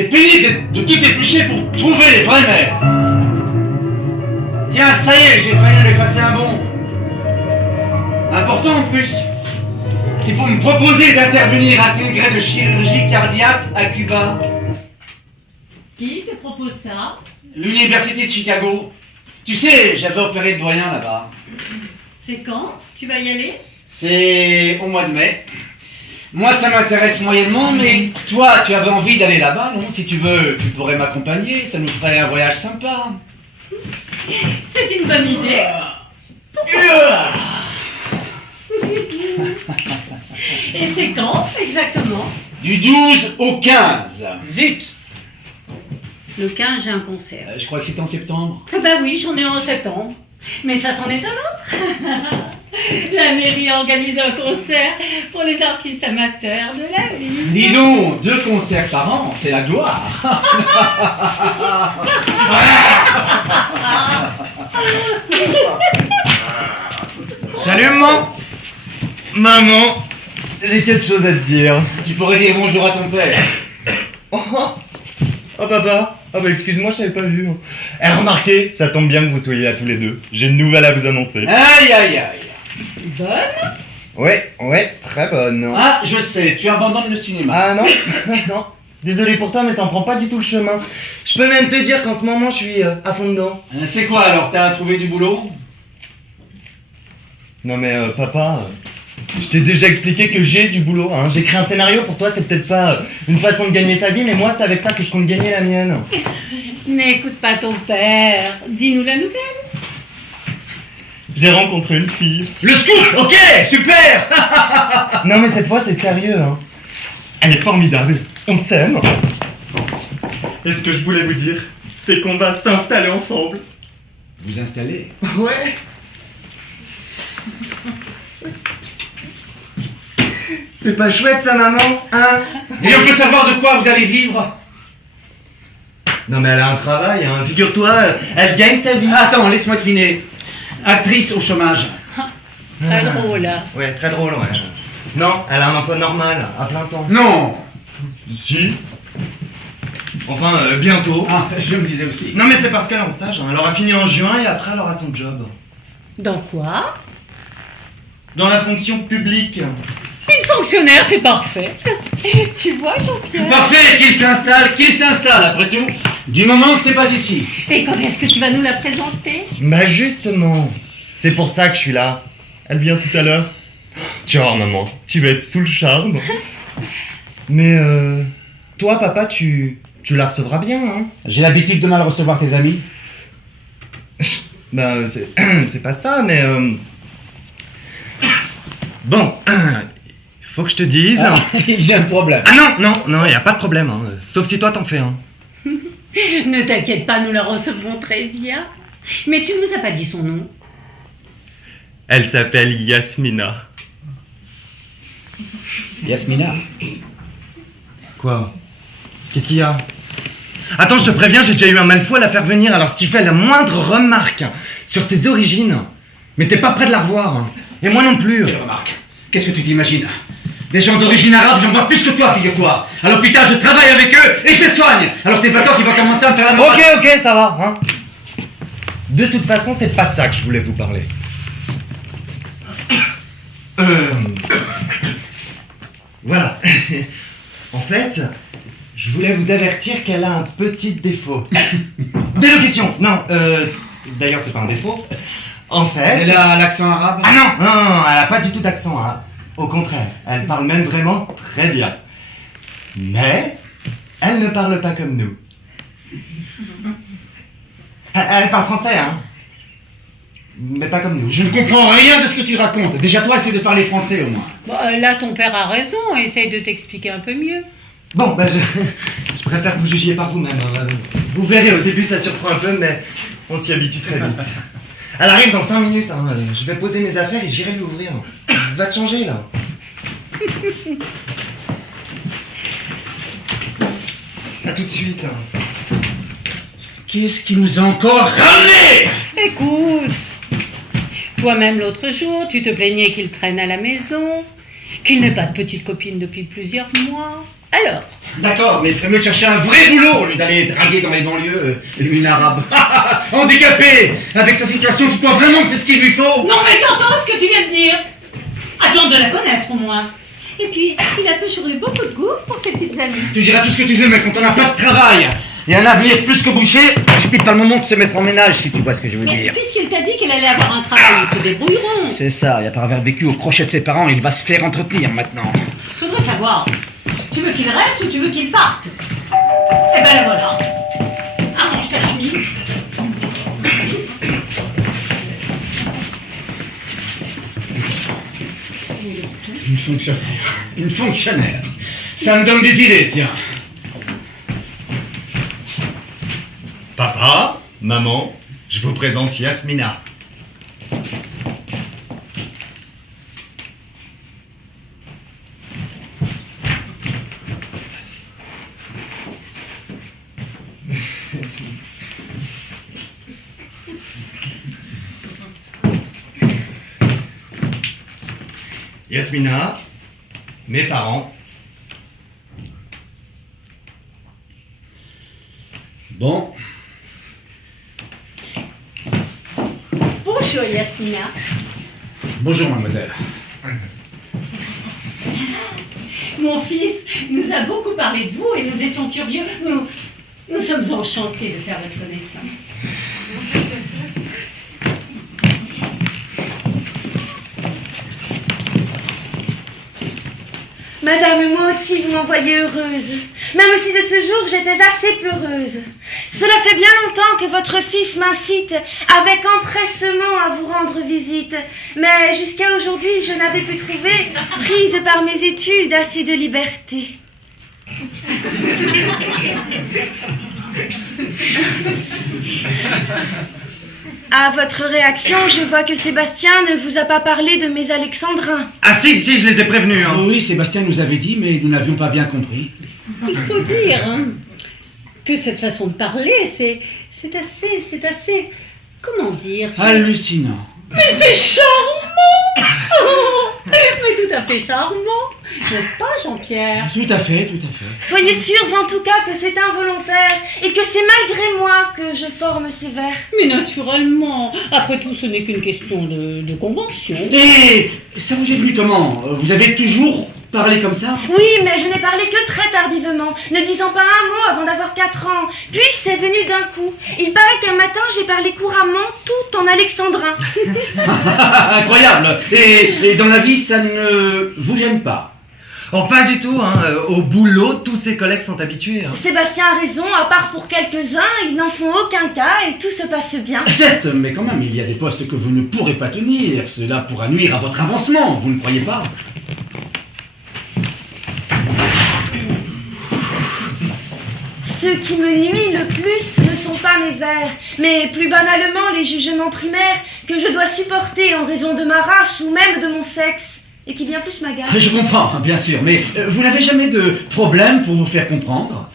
C'est pénible de tout éplucher pour trouver les vrais maires. Tiens, ça y est, j'ai failli en effacer un bon. Important en plus. C'est pour me proposer d'intervenir à un congrès de chirurgie cardiaque à Cuba. Qui te propose ça? L'université de Chicago. Tu sais, j'avais opéré le doyen là-bas. C'est quand? Tu vas y aller? C'est au mois de mai. Moi, ça m'intéresse moyennement, mais toi, tu avais envie d'aller là-bas, non? Si tu veux, tu pourrais m'accompagner, ça nous ferait un voyage sympa. C'est une bonne idée. Et c'est quand, exactement? Du 12 au 15. Zut! Le 15, j'ai un concert. Je crois que c'est en septembre. Bah oui, j'en ai un en septembre. Mais ça s'en est un autre. La mairie a organisé un concert pour les artistes amateurs de la ville. Dis donc, 2 concerts par an, c'est la gloire. Salut maman, j'ai quelque chose à te dire. Tu pourrais dire bonjour à ton père. Oh papa, bah excuse-moi, je t'avais pas vu. Remarquez, ça tombe bien que vous soyez là tous les deux. J'ai une nouvelle à vous annoncer. Aïe aïe aïe. Bonne? Ouais, très bonne. Ah, je sais, tu abandonnes le cinéma. Ah non, non. Désolé pour toi, mais ça en prend pas du tout le chemin. Je peux même te dire qu'en ce moment, je suis à fond dedans. C'est quoi alors, t'as trouvé du boulot? Non mais papa, je t'ai déjà expliqué que j'ai du boulot. Hein. J'ai créé un scénario pour toi, c'est peut-être pas une façon de gagner sa vie, mais moi c'est avec ça que je compte gagner la mienne. N'écoute pas ton père. Dis-nous la nouvelle. J'ai rencontré une fille. Le scoop. Ok, super. Non mais cette fois c'est sérieux. Hein. Elle est formidable. On s'aime. Et ce que je voulais vous dire, c'est qu'on va s'installer ensemble. Vous installez? Ouais. C'est pas chouette ça maman, hein? Et on peut savoir de quoi vous allez vivre? Non mais elle a un travail, hein. Figure-toi, elle gagne sa vie. Attends, laisse-moi deviner. Actrice au chômage. Très drôle. Ouais, très drôle, ouais. Non, elle a un emploi normal, à plein temps. Non. Si. Enfin, bientôt. Ah, je me disais aussi. Non mais c'est parce qu'elle est en stage, hein. Elle aura fini en juin et après elle aura son job. Dans quoi? Dans la fonction publique. Une fonctionnaire, c'est parfait. Tu vois, Jean-Pierre? Parfait, qu'il s'installe après tout. Du moment que c'est pas ici. Et quand est-ce que tu vas nous la présenter? Bah justement, c'est pour ça que je suis là. Elle vient tout à l'heure. Tu vas voir maman, tu vas être sous le charme. Mais toi papa, tu la recevras bien, hein? J'ai l'habitude de mal recevoir tes amis. Bah c'est pas ça, mais bon, faut que je te dise. Ah, il y a un problème. Ah non, y a pas de problème, hein. Sauf si toi t'en fais un. Ne t'inquiète pas, nous la recevrons très bien. Mais tu ne nous as pas dit son nom. Elle s'appelle Yasmina. Yasmina. Quoi? Qu'est-ce qu'il y a? Attends, je te préviens, j'ai déjà eu un mal fou à la faire venir, alors si tu fais la moindre remarque sur ses origines, mais t'es pas prêt de la revoir. Hein. Et moi non plus. Quelle remarque? Qu'est-ce que tu t'imagines? Des gens d'origine arabe, j'en vois plus que toi, figure-toi. À l'hôpital, je travaille avec eux et je les soigne. Alors c'est pas toi qui va commencer à me faire la morale. Ok, ça va, hein. De toute façon, c'est pas de ça que je voulais vous parler. Voilà. En fait, je voulais vous avertir qu'elle a un petit défaut. Délocution. Non, d'ailleurs, c'est pas un défaut. En fait... Elle a l'accent arabe? Ah non, elle a pas du tout d'accent, hein. Au contraire, elle parle même vraiment très bien. Mais, elle ne parle pas comme nous. Elle parle français, hein. Mais pas comme nous. Je ne comprends rien de ce que tu racontes. Déjà toi, essaie de parler français au moins. Bah, là, ton père a raison. Essaye de t'expliquer un peu mieux. Bon, bah je préfère que vous jugiez par vous-même. Hein. Vous verrez, au début ça surprend un peu, mais on s'y habitue très vite. Elle arrive dans 5 minutes, hein. Je vais poser mes affaires et j'irai lui ouvrir. Va te changer, là. À tout de suite. Qu'est-ce qui nous a encore ramenés? Écoute, toi-même l'autre jour, tu te plaignais qu'il traîne à la maison. qu'il n'est pas de petite copine depuis plusieurs mois. Alors? D'accord, mais il ferait mieux de chercher un vrai boulot au lieu d'aller draguer dans les banlieues une arabe. Handicapée. Avec sa situation, tu crois vraiment que c'est ce qu'il lui faut? Non mais t'entends ce que tu viens de dire? Attends de la connaître au moins. Et puis, il a toujours eu beaucoup de goût pour ses petites amies. Tu diras tout ce que tu veux, mais quand on n'a pas de travail et un avenir plus que bouché, c'était pas le moment de se mettre en ménage, si tu vois ce que je veux Mais dire. puisqu'il t'a dit qu'elle allait avoir un travail, ils se débrouilleront. C'est ça, et après avoir vécu au crochet de ses parents, il va se faire entretenir maintenant. Faudrait savoir, tu veux qu'il reste ou tu veux qu'il parte? Eh ben voilà. Arrange ta chemise. Vite. Une fonctionnaire. Une fonctionnaire. Ça me donne des idées, tiens. Papa, maman, je vous présente Yasmina. Yasmina, mes parents. Bon. Bonjour Yasmina. Bonjour, mademoiselle. Mon fils nous a beaucoup parlé de vous et nous étions curieux. Nous sommes enchantés de faire votre connaissance. Madame, moi aussi, vous m'envoyez heureuse. Même si de ce jour, j'étais assez peureuse. Cela fait bien longtemps que votre fils m'incite avec empressement à vous rendre visite. Mais jusqu'à aujourd'hui, je n'avais pu trouver, prise par mes études, assez de liberté. À votre réaction, je vois que Sébastien ne vous a pas parlé de mes alexandrins. Ah si, je les ai prévenus. Hein. Oui, Sébastien nous avait dit, mais nous n'avions pas bien compris. Il faut dire que cette façon de parler, c'est assez... Comment dire? Hallucinant. Mais c'est charmant. Mais tout à fait charmant. N'est-ce pas, Jean-Pierre? Tout à fait, tout à fait. Soyez sûrs en tout cas que c'est involontaire et que c'est malgré moi que je forme ces vers. Mais naturellement. Après tout, ce n'est qu'une question de convention. Et ça vous est venu comment? Vous avez toujours parlé comme ça? Oui, mais je n'ai parlé que très tardivement, ne disant pas un mot avant d'avoir 4 ans. Puis c'est venu d'un coup. Il paraît qu'un matin j'ai parlé couramment tout en alexandrin. Incroyable. Et dans la vie, ça ne vous gêne pas? Oh, pas du tout, hein. Au boulot, tous ses collègues sont habitués. Hein. Sébastien a raison, à part pour quelques-uns, ils n'en font aucun cas et tout se passe bien. Certes, mais quand même, il y a des postes que vous ne pourrez pas tenir. Cela pourra nuire à votre avancement, vous ne croyez pas? Ce qui me nuit le plus ne sont pas mes vers, mais plus banalement les jugements primaires que je dois supporter en raison de ma race ou même de mon sexe, et qui bien plus m'agacent. Je comprends, bien sûr, mais vous n'avez jamais de problème pour vous faire comprendre?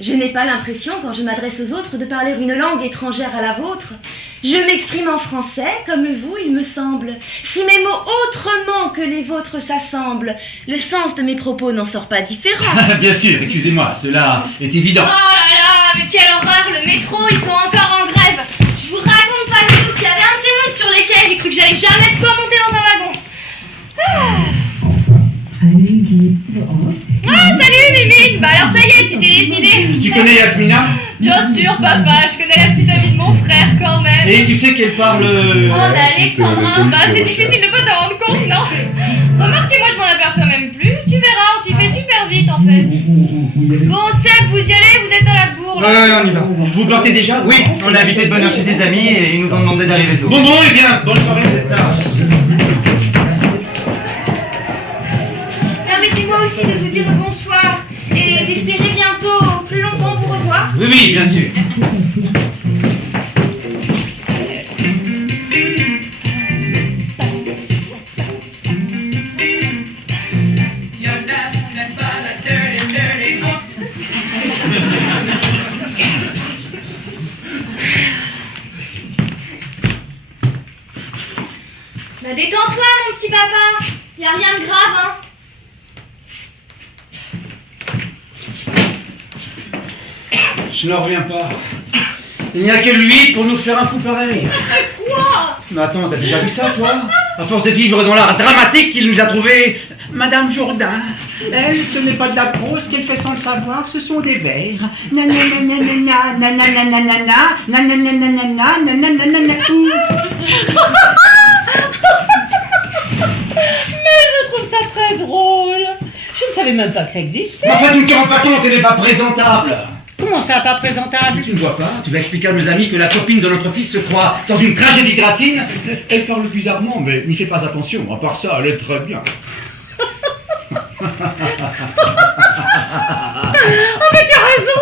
Je n'ai pas l'impression, quand je m'adresse aux autres, de parler une langue étrangère à la vôtre. Je m'exprime en français, comme vous, il me semble. Si mes mots autrement que les vôtres s'assemblent, le sens de mes propos n'en sort pas différent. Bien sûr, excusez-moi, cela est évident. Oh là là, mais quelle horreur, le métro, ils sont encore en grève. Je vous raconte pas le truc, il y avait un de ces mondes sur les quais, j'ai cru que j'allais jamais pouvoir monter dans un wagon. Ah, salut Mimine. Bah alors ça y est, tu t'es décidée. Tu connais Yasmina? Bien sûr, papa, je connais la petite amie de mon frère quand même. Et tu sais qu'elle parle... Oh, Alexandrin, bah c'est difficile de pas s'en rendre compte, non? Remarquez, moi je m'en aperçois même plus. Tu verras, on s'y fait super vite en fait. Bon, Seb, vous y allez, vous êtes à la bourre. Ouais, on y va. Vous partez déjà? Oui, on a invité de bonne heure chez des amis et ils nous ont demandé d'arriver tôt. Bon, eh bien, bonne soirée. C'est ça. Permettez-moi aussi de vous dire bonsoir et d'espérer bientôt, plus longtemps, vous revoir. Oui, oui, bien sûr. papa. Y a rien de grave, hein. Je n'en reviens pas. Il n'y a que lui pour nous faire un coup pareil. Quoi? Mais attends, t'as déjà vu ça, toi? À force de vivre dans l'art dramatique, il nous a trouvé Madame Jourdain. Elle, ce n'est pas de la prose qu'elle fait sans le savoir, ce sont des vers. Nanananana, nanananana, nanananana, nanananana. Mais je trouve ça très drôle. Je ne savais même pas que ça existait. Mais enfin, tu ne te rends pas compte, elle n'est pas présentable. Comment ça, pas présentable? Tu ne vois pas? Tu vas expliquer à nos amis que la copine de notre fils se croit dans une tragédie de Racine. Elle parle bizarrement, mais n'y fais pas attention. À part ça, elle est très bien. Oh, mais tu as raison.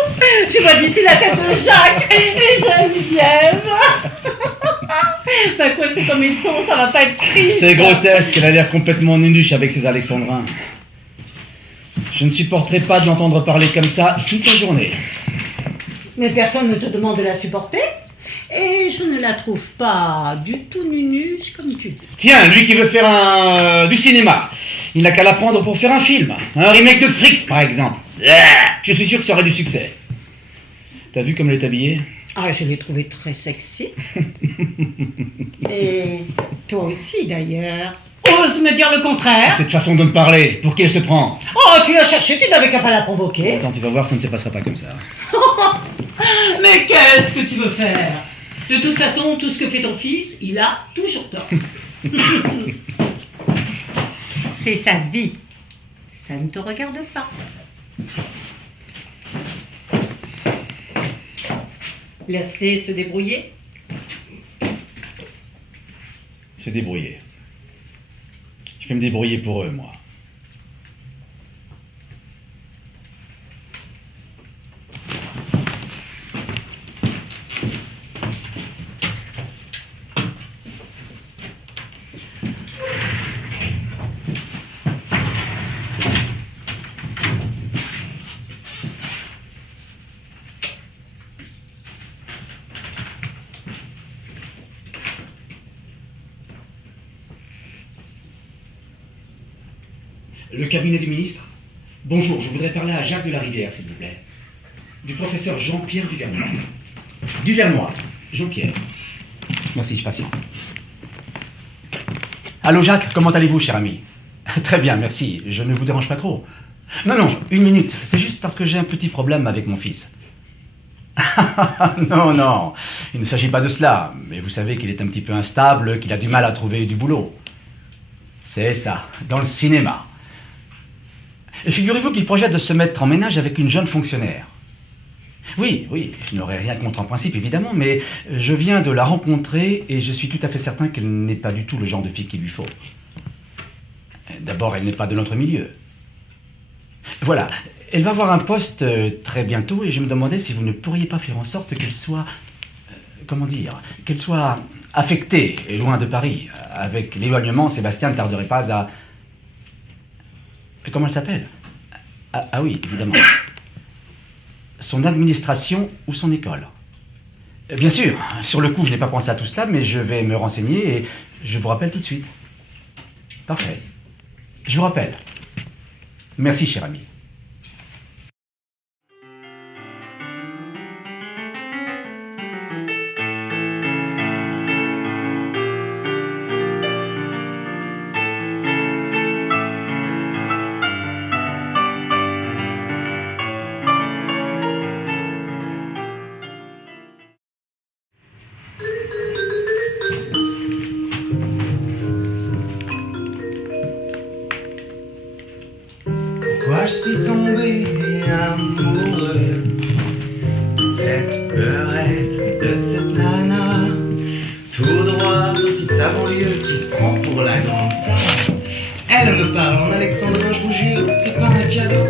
Je vois d'ici la tête de Jacques et Geneviève. Bah quoi, c'est comme ils sont, ça va pas être triste. C'est grotesque, elle a l'air complètement nunuche avec ses alexandrins. Je ne supporterai pas de l'entendre parler comme ça toute la journée. Mais personne ne te demande de la supporter. Et je ne la trouve pas du tout nunuche comme tu dis. Tiens, lui qui veut faire du cinéma, il n'a qu'à la prendre pour faire un film. Un remake de Fricks, par exemple. Je suis sûr que ça aurait du succès. T'as vu comme elle est habillée? Ah, je l'ai trouvée très sexy. Et toi aussi, d'ailleurs. Ose me dire le contraire. Cette façon de me parler, pour qui elle se prend? Oh, tu l'as cherchée, tu n'avais qu'à pas la provoquer. Attends, tu vas voir, ça ne se passera pas comme ça. Mais qu'est-ce que tu veux faire? De toute façon, tout ce que fait ton fils, il a toujours tort. C'est sa vie. Ça ne te regarde pas. Laisse-les se débrouiller. Se débrouiller. Je vais me débrouiller pour eux, moi. Le cabinet du ministre? Bonjour, je voudrais parler à Jacques de la Rivière, s'il vous plaît. Du professeur Jean-Pierre Duvernois. Duvernois, Jean-Pierre. Merci, je patiente. Allô Jacques, comment allez-vous, cher ami? Très bien, merci. Je ne vous dérange pas trop. Non, une minute. C'est juste parce que j'ai un petit problème avec mon fils. Non, il ne s'agit pas de cela. Mais vous savez qu'il est un petit peu instable, qu'il a du mal à trouver du boulot. C'est ça, dans le cinéma. Et figurez-vous qu'il projette de se mettre en ménage avec une jeune fonctionnaire. Oui, je n'aurais rien contre en principe, évidemment, mais je viens de la rencontrer et je suis tout à fait certain qu'elle n'est pas du tout le genre de fille qu'il lui faut. D'abord, elle n'est pas de notre milieu. Voilà, elle va avoir un poste très bientôt et je me demandais si vous ne pourriez pas faire en sorte qu'elle soit... qu'elle soit affectée et loin de Paris. Avec l'éloignement, Sébastien ne tarderait pas à... Comment elle s'appelle? Ah oui, évidemment. Son administration ou son école? Bien sûr, sur le coup, je n'ai pas pensé à tout cela, mais je vais me renseigner et je vous rappelle tout de suite. Parfait. Je vous rappelle. Merci, cher ami. Pourquoi je suis tombé amoureux de cette beurette, de cette nana, tout droit sortie de sa banlieue qui se prend pour la grande star. Elle me parle en alexandrin, je vous jure, c'est pas un cadeau.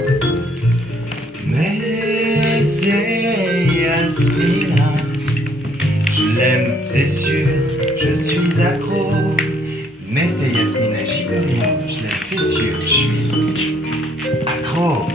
Mais c'est Yasmina, je l'aime, c'est sûr, je suis accro. Mais c'est Yasmina, j'y peux rien, je l'aime, c'est sûr, je suis accro.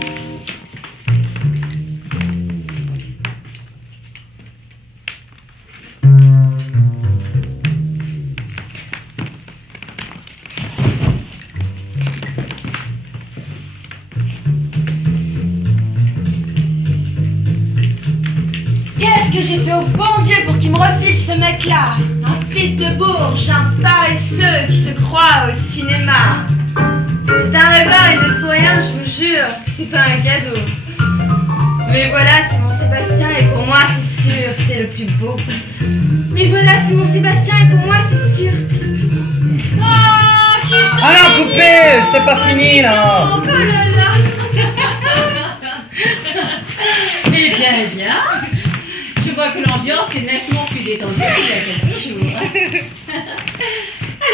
que j'ai fait au bon Dieu pour qu'il me refile ce mec-là? Un fils de bourge, un paresseux qui se croit au cinéma. C'est un rêveur, il ne faut rien, je vous jure, c'est pas un cadeau. Mais voilà, c'est mon Sébastien et pour moi, c'est sûr, c'est le plus beau. Mais voilà, c'est mon Sébastien et pour moi, c'est sûr. Oh, tu sens Ah non, coupez, c'était pas fini là. Oh là là. Eh bien, je vois que l'ambiance est nettement plus détendue qu'il y a quelques jours.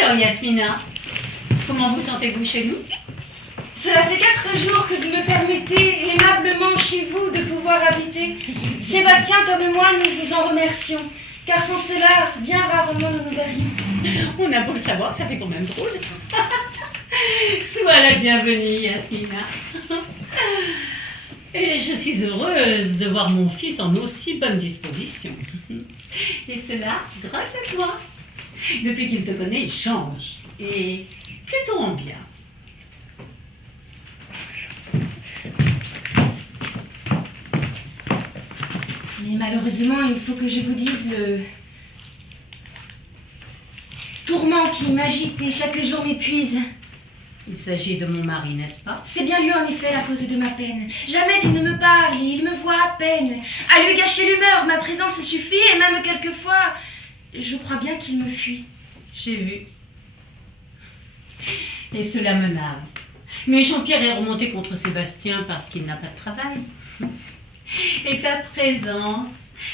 Alors Yasmina, comment vous sentez-vous chez nous? Cela fait 4 jours que vous me permettez aimablement chez vous de pouvoir habiter. Sébastien comme moi, nous vous en remercions. Car sans cela, bien rarement nous nous verrions. On a beau le savoir, ça fait quand même drôle. Sois la bienvenue, Yasmina. Et je suis heureuse de voir mon fils en aussi bonne disposition. Et cela grâce à toi. Depuis qu'il te connaît, il change. Et plutôt en bien. Mais malheureusement, il faut que je vous dise le tourment qui m'agite et chaque jour m'épuise. Il s'agit de mon mari, n'est-ce pas? C'est bien lui en effet la cause de ma peine. Jamais il ne me parle et il me voit à peine. À lui gâcher l'humeur, ma présence suffit et même quelquefois, je crois bien qu'il me fuit. J'ai vu. Et cela me nave. Mais Jean-Pierre est remonté contre Sébastien parce qu'il n'a pas de travail. Et ta présence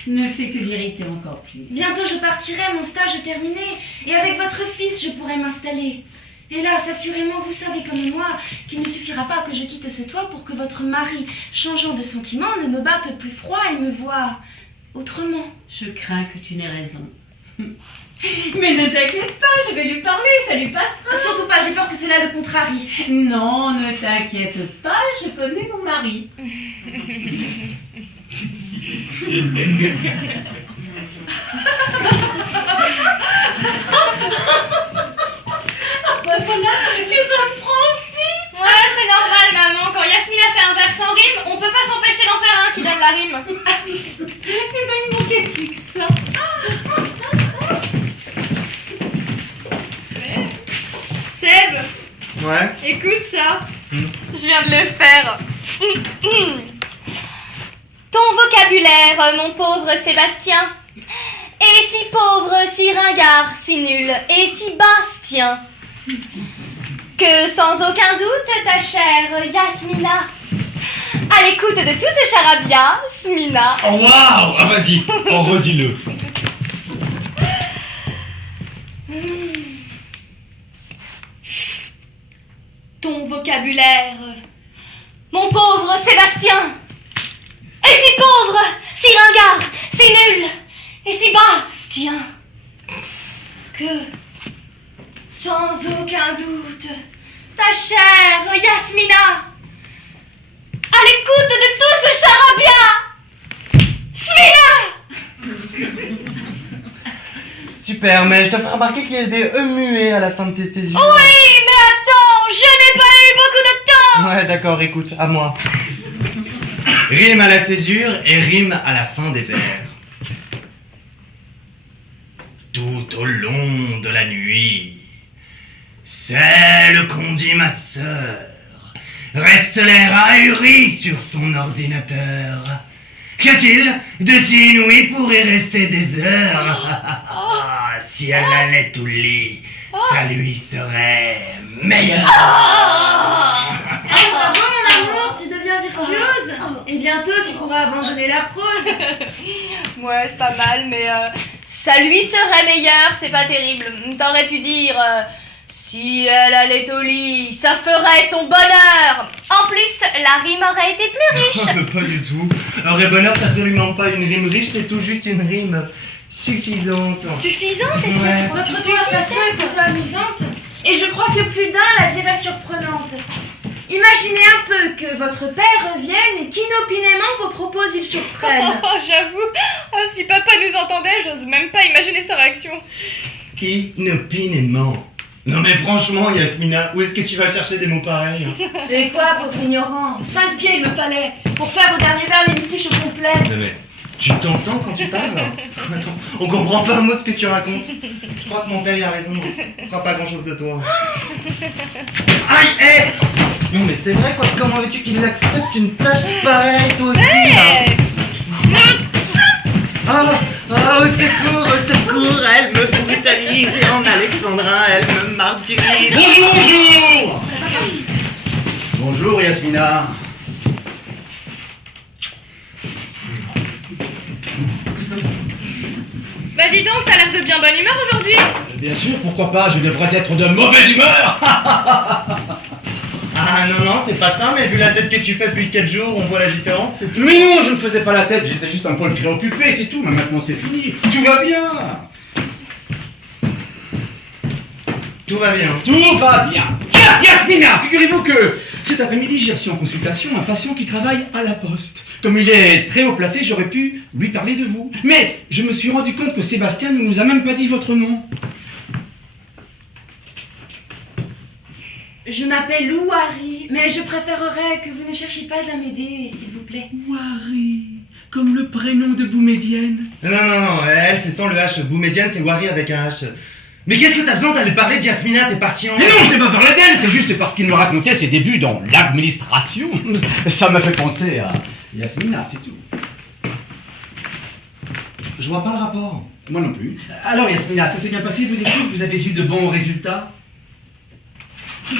ne fait que l'irriter encore plus. Bientôt je partirai, mon stage terminé, et avec votre fils je pourrai m'installer. Hélas, assurément, vous savez comme moi qu'il ne suffira pas que je quitte ce toit pour que votre mari, changeant de sentiment, ne me batte plus froid et me voie autrement. Je crains que tu n'aies raison. Mais ne t'inquiète pas, je vais lui parler, ça lui passera. Surtout pas, j'ai peur que cela le contrarie. Non, ne t'inquiète pas, je connais mon mari. Ben voilà, que ça me prend aussi. Ouais, c'est normal, maman. Quand Yasmina fait un vers sans rime, on peut pas s'empêcher d'en faire un qui donne la rime. Eh ben, il manquait plus que ça. Seb, Ouais. écoute ça. Je viens de le faire. Ton vocabulaire, mon pauvre Sébastien, est si pauvre, si ringard, si nul et si bastien, que sans aucun doute ta chère Yasmina, à l'écoute de tout ce charabia, Smina. Oh waouh. Ah vas-y, oh redis-le. Ton vocabulaire, mon pauvre Sébastien, est si pauvre, si ringard, si nul et si bastien, que, sans aucun doute, ta chère Yasmina, à l'écoute de tout ce charabia, Smina. Super, mais je te fais remarquer qu'il y a des E muets à la fin de tes césures. Oui, mais attends, je n'ai pas eu beaucoup de temps. Ouais, d'accord, écoute, à moi. Rime à la césure et rime à la fin des vers. Tout au long de la nuit, celle qu'on dit ma sœur reste l'air ahuri sur son ordinateur. Qu'y a-t-il de si inouï pour y rester des heures? Si elle allait au lit, ça lui serait meilleur. Ah bon, mon amour, tu deviens virtuose. Et bientôt, tu pourras abandonner la prose. Ouais, c'est pas mal, mais ça lui serait meilleur, c'est pas terrible. T'aurais pu dire si elle allait au lit, ça ferait son bonheur. En plus, la rime aurait été plus riche. Pas du tout. Un vrai bonheur, c'est absolument pas une rime riche, c'est tout juste une rime suffisante. Suffisante? Ouais. Votre conversation est plutôt amusante. Et je crois que plus d'un la dirait surprenante. Imaginez un peu que votre père revienne et qu'inopinément vos propos il surprennent. Oh, j'avoue. Oh, si papa nous entendait, j'ose même pas imaginer sa réaction. Inopinément. Non mais franchement, Yasmina, où est-ce que tu vas chercher des mots pareils? Et quoi, pauvre ignorant? 5 pieds il me fallait pour faire au dernier vers l'hémistiche au complet. Non mais, Tu t'entends quand tu parles? Attends, on comprend pas un mot de ce que tu racontes. Je crois que mon père il a raison, on fera pas grand chose de toi. Aïe, hé! Non mais c'est vrai quoi, comment veux-tu qu'il accepte une tâche pareille, toi aussi là? Au secours, elle me brutalise et en alexandrin, elle me martyrise. Bonjour! Bonjour Yasmina. Bah dis donc, t'as l'air de bien bonne humeur aujourd'hui. Bien sûr, pourquoi pas, je devrais être de mauvaise humeur. Ah non, c'est pas ça, mais vu la tête que tu fais depuis 4 jours, on voit la différence, c'est tout. Mais non, je ne faisais pas la tête, j'étais juste un peu préoccupé, c'est tout, mais maintenant c'est fini. Tout va bien. Tout va bien. Tout va bien. Tiens, Yasmina, figurez-vous que cet après-midi, j'ai reçu en consultation un patient qui travaille à la poste. Comme il est très haut placé, j'aurais pu lui parler de vous. Mais je me suis rendu compte que Sébastien ne nous a même pas dit votre nom. Je m'appelle Louari, mais je préférerais que vous ne cherchiez pas à m'aider, s'il vous plaît. Wari, comme le prénom de Boumedienne. Non, elle, c'est sans le H. Boumedienne, c'est Wari avec un H. Mais qu'est-ce que t'as besoin d'aller parler de Yasmina, tes patients? Mais non, je n'ai pas parlé d'elle, c'est juste parce qu'il me racontait ses débuts dans l'administration. Ça m'a fait penser à Yasmina, c'est tout. Je vois pas le rapport. Moi non plus. Alors Yasmina, ça s'est bien passé, vos études? Vous avez eu de bons résultats?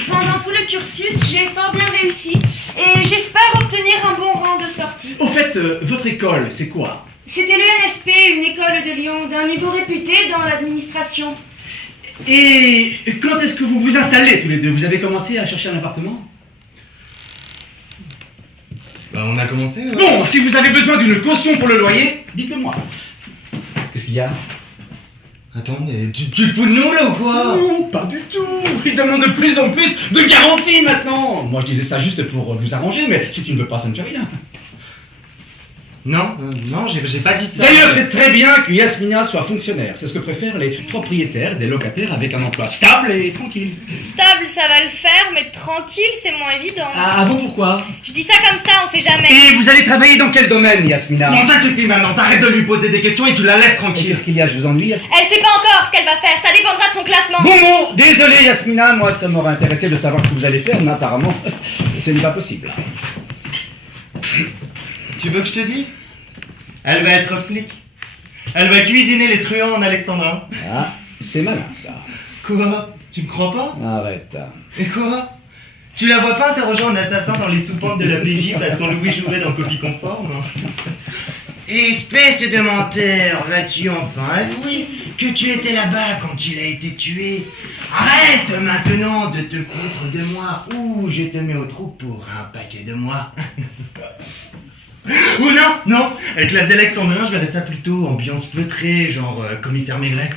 Pendant tout le cursus, j'ai fort bien réussi et j'espère obtenir un bon rang de sortie. Au fait, votre école, c'est quoi? C'était l'ENSP, une école de Lyon d'un niveau réputé dans l'administration. Et quand est-ce que vous vous installez tous les deux? Vous avez commencé à chercher un appartement? Bah on a commencé. Bon, si vous avez besoin d'une caution pour le loyer, dites-le moi. Qu'est-ce qu'il y a? Attends, mais tu te fous de nous là ou quoi? Non, pas du tout. Ils demandent de plus en plus de garanties maintenant. Moi je disais ça juste pour vous arranger, mais si tu ne veux pas, ça ne fait rien. Non, j'ai pas dit ça. D'ailleurs, c'est très bien que Yasmina soit fonctionnaire. C'est ce que préfèrent les propriétaires des locataires avec un emploi stable et tranquille. Stable, ça va le faire, mais tranquille, c'est moins évident. Ah bon, pourquoi? Je dis ça comme ça, on sait jamais. Et vous allez travailler dans quel domaine, Yasmina? Bon, ça suffit maintenant, t'arrêtes de lui poser des questions et tu la laisses Et tranquille. qu'est-ce qu'il y a? Je vous ennuie, Yasmina? Elle sait pas encore ce qu'elle va faire, ça dépendra de son classement. Bon, désolé Yasmina, moi ça m'aurait intéressé de savoir ce que vous allez faire, mais apparemment, ce n'est pas possible. Tu veux que je te dise? Elle va être flic. Elle va cuisiner les truands en alexandrin. Ah, c'est malin ça. Quoi? Tu me crois pas? Arrête. Et quoi? Tu la vois pas interroger un assassin dans les soupentes de la PJ façon Louis Jouvet dans Copie Conforme? Espèce de menteur, vas-tu enfin avouer que tu étais là-bas quand il a été tué? Arrête maintenant de te foutre de moi ou je te mets au trou pour un paquet de moi. Ou non, avec la Alexandrin, je verrais ça plutôt ambiance feutrée, genre commissaire Maigret.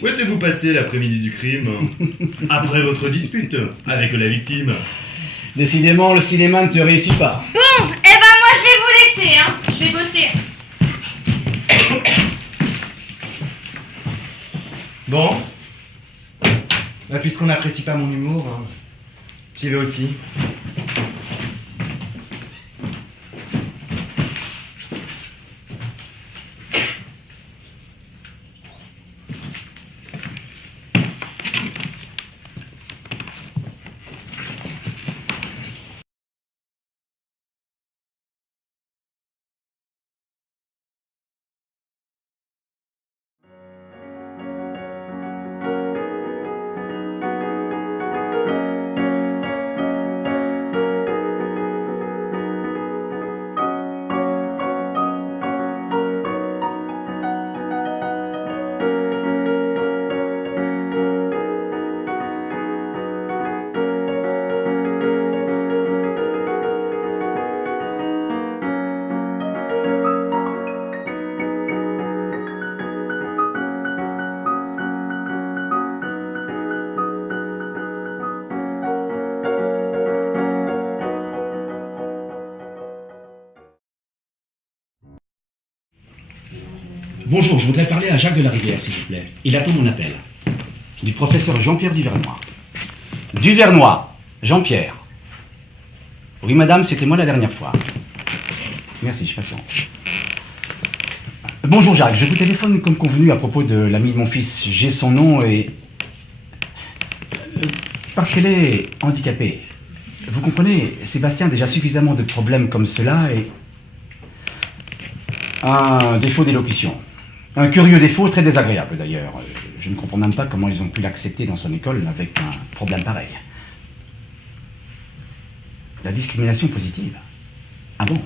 Où êtes-vous passé l'après-midi du crime? Après votre dispute avec la victime? Décidément, le cinéma ne te réussit pas. Bon, eh ben moi je vais vous laisser, hein. Je vais bosser. Bon. Bah, puisqu'on n'apprécie pas mon humour, hein, j'y vais aussi. Bonjour, je voudrais parler à Jacques de la Rivière, s'il vous plaît. Il attend mon appel. Du professeur Jean-Pierre Duvernois. Duvernois. Jean-Pierre. Oui, madame, c'était moi la dernière fois. Merci, je patiente. Bonjour Jacques, je vous téléphone comme convenu à propos de l'amie de mon fils. J'ai son nom et... Parce qu'elle est handicapée. Vous comprenez, Sébastien a déjà suffisamment de problèmes comme cela et... Un défaut d'élocution. Un curieux défaut très désagréable d'ailleurs. Je ne comprends même pas comment ils ont pu l'accepter dans son école avec un problème pareil. La discrimination positive. Ah bon?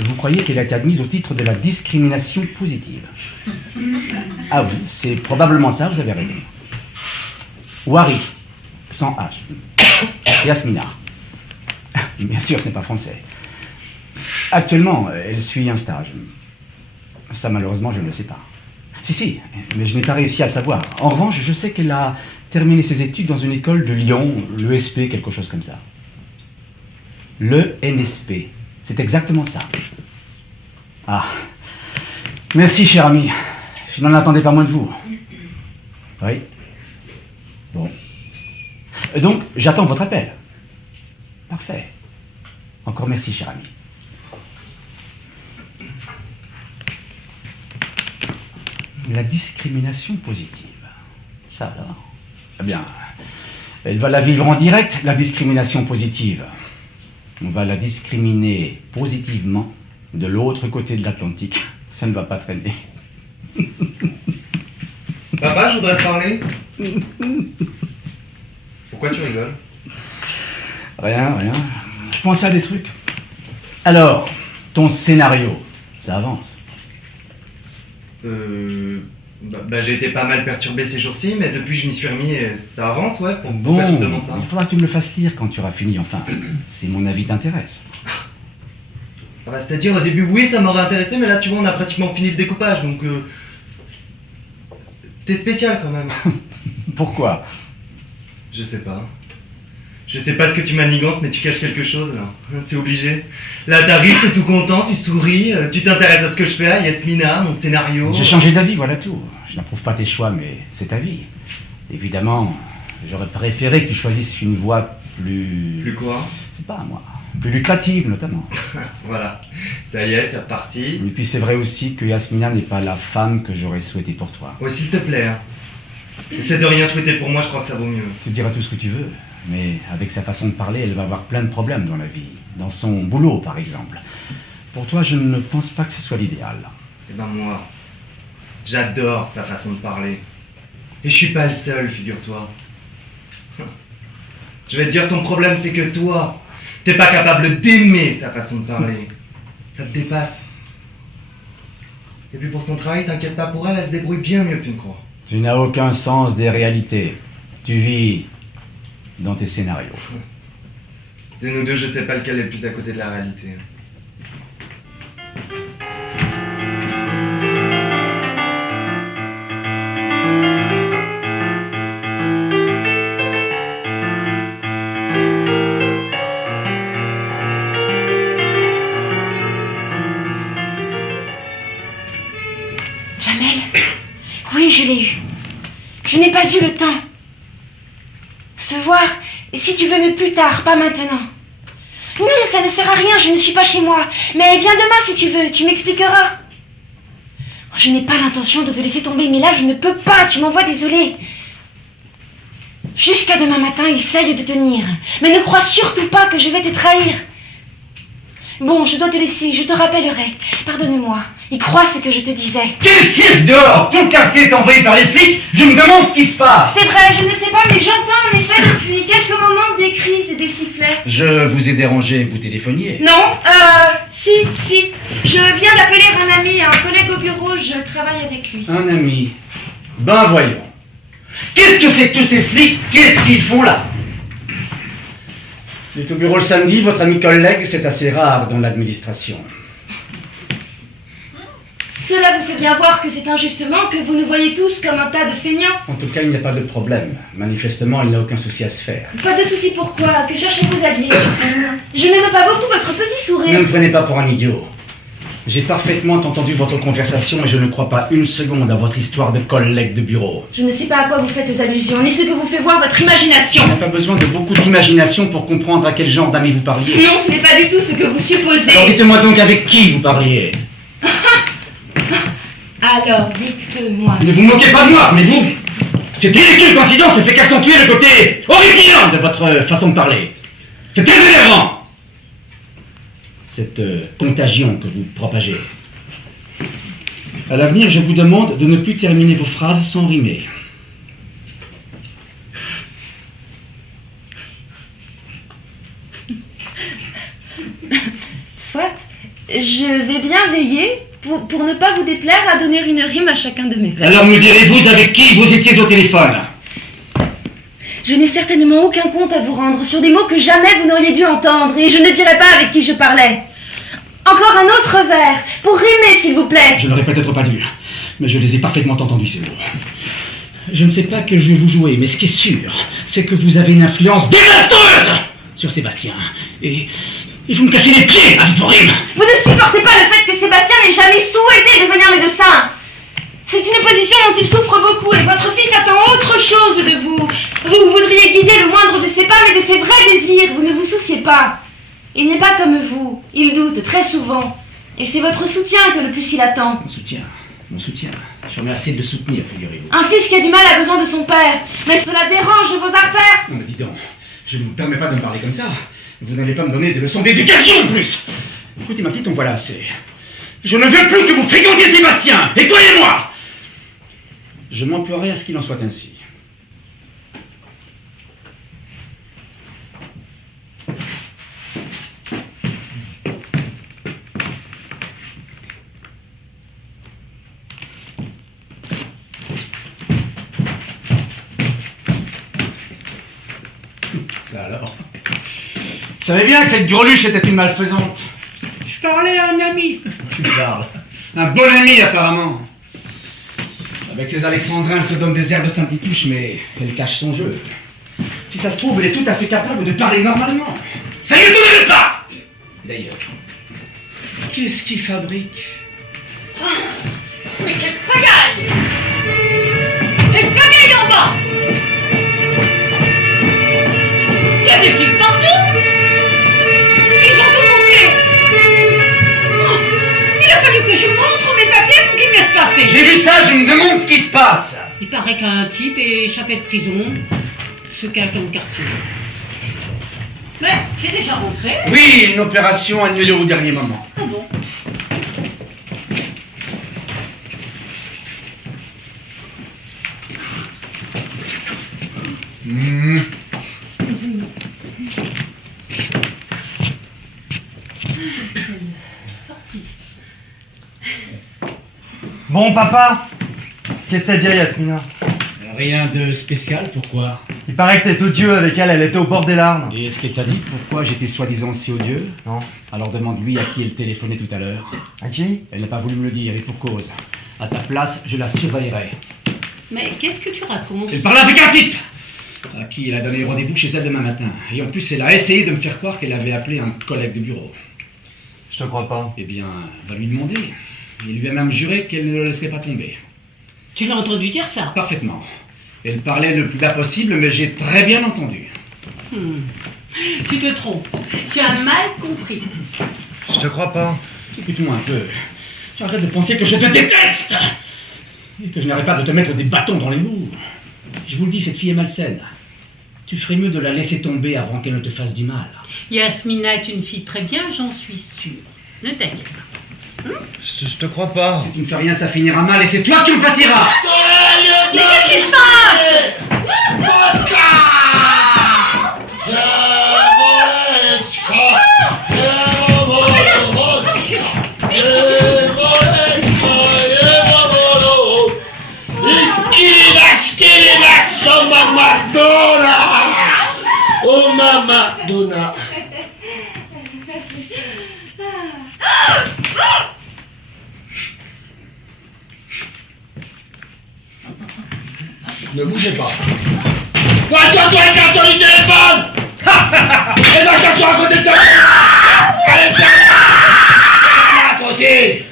Vous croyez qu'elle a été admise au titre de la discrimination positive? Ah oui, c'est probablement ça, vous avez raison. Wari, sans H. Yasmina. Bien sûr, ce n'est pas français. Actuellement, elle suit un stage. Ça, malheureusement, je ne le sais pas. Si, mais je n'ai pas réussi à le savoir. En revanche, je sais qu'elle a terminé ses études dans une école de Lyon, l'ESP, quelque chose comme ça. Le NSP. C'est exactement ça. Ah. Merci, cher ami. Je n'en attendais pas moins de vous. Oui. Bon. Donc, j'attends votre appel. Parfait. Encore merci, cher ami. La discrimination positive. Ça alors. Eh bien, elle va la vivre en direct, la discrimination positive. On va la discriminer positivement de l'autre côté de l'Atlantique. Ça ne va pas traîner. Papa, je voudrais te parler. Pourquoi tu rigoles? Rien. Je pensais à des trucs. Alors, ton scénario, ça avance. J'ai été pas mal perturbé ces jours-ci, mais depuis je m'y suis remis et ça avance, ouais. Bon, Pourquoi tu me demandes ça? il faudra que tu me le fasses lire quand tu auras fini, enfin. Si mon avis t'intéresse. Ah bah, c'est-à-dire au début, oui, ça m'aurait intéressé, mais là, tu vois, on a pratiquement fini le découpage, donc... T'es spécial quand même. Pourquoi? Je sais pas. Je sais pas ce que tu manigances, mais tu caches quelque chose, là. C'est obligé. Là, t'arrives, t'es tout content, tu souris, tu t'intéresses à ce que je fais, à Yasmina, mon scénario... J'ai changé d'avis, voilà tout. Je n'approuve pas tes choix, mais c'est ta vie. Évidemment, j'aurais préféré que tu choisisses une voie plus... Plus quoi? C'est pas à moi. Plus lucrative, notamment. Voilà. Ça y est, c'est reparti. Et puis c'est vrai aussi que Yasmina n'est pas la femme que j'aurais souhaité pour toi. Ouais, s'il te plaît, hein. Essaie de rien souhaiter pour moi, je crois que ça vaut mieux. Tu diras tout ce que tu veux, mais avec sa façon de parler, elle va avoir plein de problèmes dans la vie. Dans son boulot, par exemple. Pour toi, je ne pense pas que ce soit l'idéal. Eh ben moi, j'adore sa façon de parler. Et je suis pas le seul, figure-toi. Je vais te dire, ton problème, c'est que toi, t'es pas capable d'aimer sa façon de parler. Ça te dépasse. Et puis pour son travail, t'inquiète pas pour elle, elle se débrouille bien mieux que tu ne crois. Tu n'as aucun sens des réalités. Tu vis dans tes scénarios. De nous deux, je sais pas lequel est le plus à côté de la réalité. Jamel? Oui, je l'ai eu. Je n'ai pas eu le temps. Se voir, et si tu veux, mais plus tard, pas maintenant. Non, ça ne sert à rien, je ne suis pas chez moi. Mais viens demain si tu veux, tu m'expliqueras. Je n'ai pas l'intention de te laisser tomber, mais là je ne peux pas, tu m'envoies désolée. Jusqu'à demain matin, essaye de tenir. Mais ne crois surtout pas que je vais te trahir. Bon, je dois te laisser, je te rappellerai. Pardonne-moi, et crois ce que je te disais. Quel cirque dehors! Tout le quartier est envahi par les flics! Je me demande ce qui se passe! C'est vrai, je ne sais pas, mais j'entends en effet depuis quelques moments des cris et des sifflets. Je vous ai dérangé, vous téléphoniez? Non, si. Je viens d'appeler un ami, un collègue au bureau, je travaille avec lui. Un ami. Ben voyons. Qu'est-ce que c'est que tous ces flics? Qu'est-ce qu'ils font là? Il est au bureau le samedi, votre ami collègue, c'est assez rare dans l'administration. Cela vous fait bien voir que c'est injustement que vous nous voyez tous comme un tas de feignants. En tout cas, il n'y a pas de problème. Manifestement, il n'a aucun souci à se faire. Pas de souci, pourquoi? Que cherchez-vous à dire? Je n'aime pas beaucoup votre petit Ne sourire. me prenez pas pour un idiot. J'ai parfaitement entendu votre conversation et je ne crois pas une seconde à votre histoire de collègue de bureau. Je ne sais pas à quoi vous faites allusion, ni ce que vous fait voir votre imagination. On n'a pas besoin de beaucoup d'imagination pour comprendre à quel genre d'amis vous parliez. Non, ce n'est pas du tout ce que vous supposez. Alors dites-moi donc avec qui vous parliez. Alors, dites-moi. Ne vous moquez pas de moi, mais vous... Cette ridicule coïncidence ne fait qu'accentuer le côté horripilant de votre façon de parler. C'est très énervant. Cette contagion que vous propagez. À l'avenir, je vous demande de ne plus terminer vos phrases sans rimer. Soit, je vais bien veiller pour ne pas vous déplaire à donner une rime à chacun de mes vers. Alors me direz-vous avec qui vous étiez au téléphone? Je n'ai certainement aucun compte à vous rendre sur des mots que jamais vous n'auriez dû entendre, et je ne dirai pas avec qui je parlais. Encore un autre vers, pour rimer s'il vous plaît. Je n'aurais peut-être pas dû, mais je les ai parfaitement entendus ces mots. Je ne sais pas quel jeu vous jouez, mais ce qui est sûr, c'est que vous avez une influence désastreuse sur Sébastien. Et vous me cassez les pieds avec vos rimes. Vous ne supportez pas le fait que Sébastien n'ait jamais souhaité devenir médecin. C'est une position dont il souffre beaucoup et votre fils attend autre chose de vous. Vous voudriez guider le moindre de ses pas, mais de ses vrais désirs, vous ne vous souciez pas. Il n'est pas comme vous, il doute très souvent. Et c'est votre soutien que le plus il attend. Mon soutien. Je remercie de le soutenir, figurez-vous. Un fils qui a du mal a besoin de son père, mais cela dérange vos affaires. Non mais dis donc, je ne vous permets pas de me parler comme ça. Vous n'allez pas me donner des leçons d'éducation en plus. Écoutez ma petite, on voilà assez. Je ne veux plus que vous fréquentiez Sébastien, et toi et moi. Je m'emploierai à ce qu'il en soit ainsi. Ça alors. Vous savez bien que cette greluche était une malfaisante. Je parlais à un ami. Tu me parles. Un bon ami apparemment. Avec ses alexandrins, elle se donne des airs de Saint-Titouche, mais elle cache son jeu. Si ça se trouve, elle est tout à fait capable de parler normalement. Ça lui étonnerait pas. D'ailleurs, qu'est-ce qu'il fabrique? Mais quelle pagaille! Quelle pagaille en bas! Il y a des flics partout! Ils ont tout monté! Oh, il a fallu que je montre mes papiers pour qu'ils me laissent passer! J'ai vu ça, je me demande ce qui se passe. Il paraît qu'un type est échappé de prison, se cache dans le quartier. Mais j'ai déjà rentré. Oui, une opération annulée au dernier moment. Ah bon? Bon, papa, qu'est-ce que t'as dit à Yasmina? Rien de spécial, pourquoi? Il paraît que t'es odieux avec elle, elle était au bord des larmes. Et est-ce qu'elle t'a dit pourquoi j'étais soi-disant si odieux? Non. Alors demande-lui à qui elle téléphonait tout à l'heure. À qui? Elle n'a pas voulu me le dire, et pour cause. À ta place, je la surveillerai. Mais qu'est-ce que tu racontes? Elle parle avec un type à qui elle a donné rendez-vous chez elle demain matin. Et en plus, elle a essayé de me faire croire qu'elle avait appelé un collègue de bureau. Je te crois pas. Eh bien, va lui demander. Il lui a même juré qu'elle ne le laisserait pas tomber. Tu l'as entendu dire ça? Parfaitement. Elle parlait le plus bas possible, mais j'ai très bien entendu. Tu te trompes. Tu as mal compris. Je te crois pas. Écoute-moi un peu. Arrête de penser que je te déteste et que je n'arrête pas de te mettre des bâtons dans les roues. Je vous le dis, cette fille est malsaine. Tu ferais mieux de la laisser tomber avant qu'elle ne te fasse du mal. Yasmina est une fille très bien, j'en suis sûre. Ne t'inquiète pas. Je te crois pas. Si tu ne fais rien, ça finira mal et c'est toi qui en pâtiras. Mais qu'est-ce qui se passe? Oh Mama Donna. Ne bougez pas. Toi, le carton du téléphone. Et là, je suis à côté de toi. Allez, toi aussi.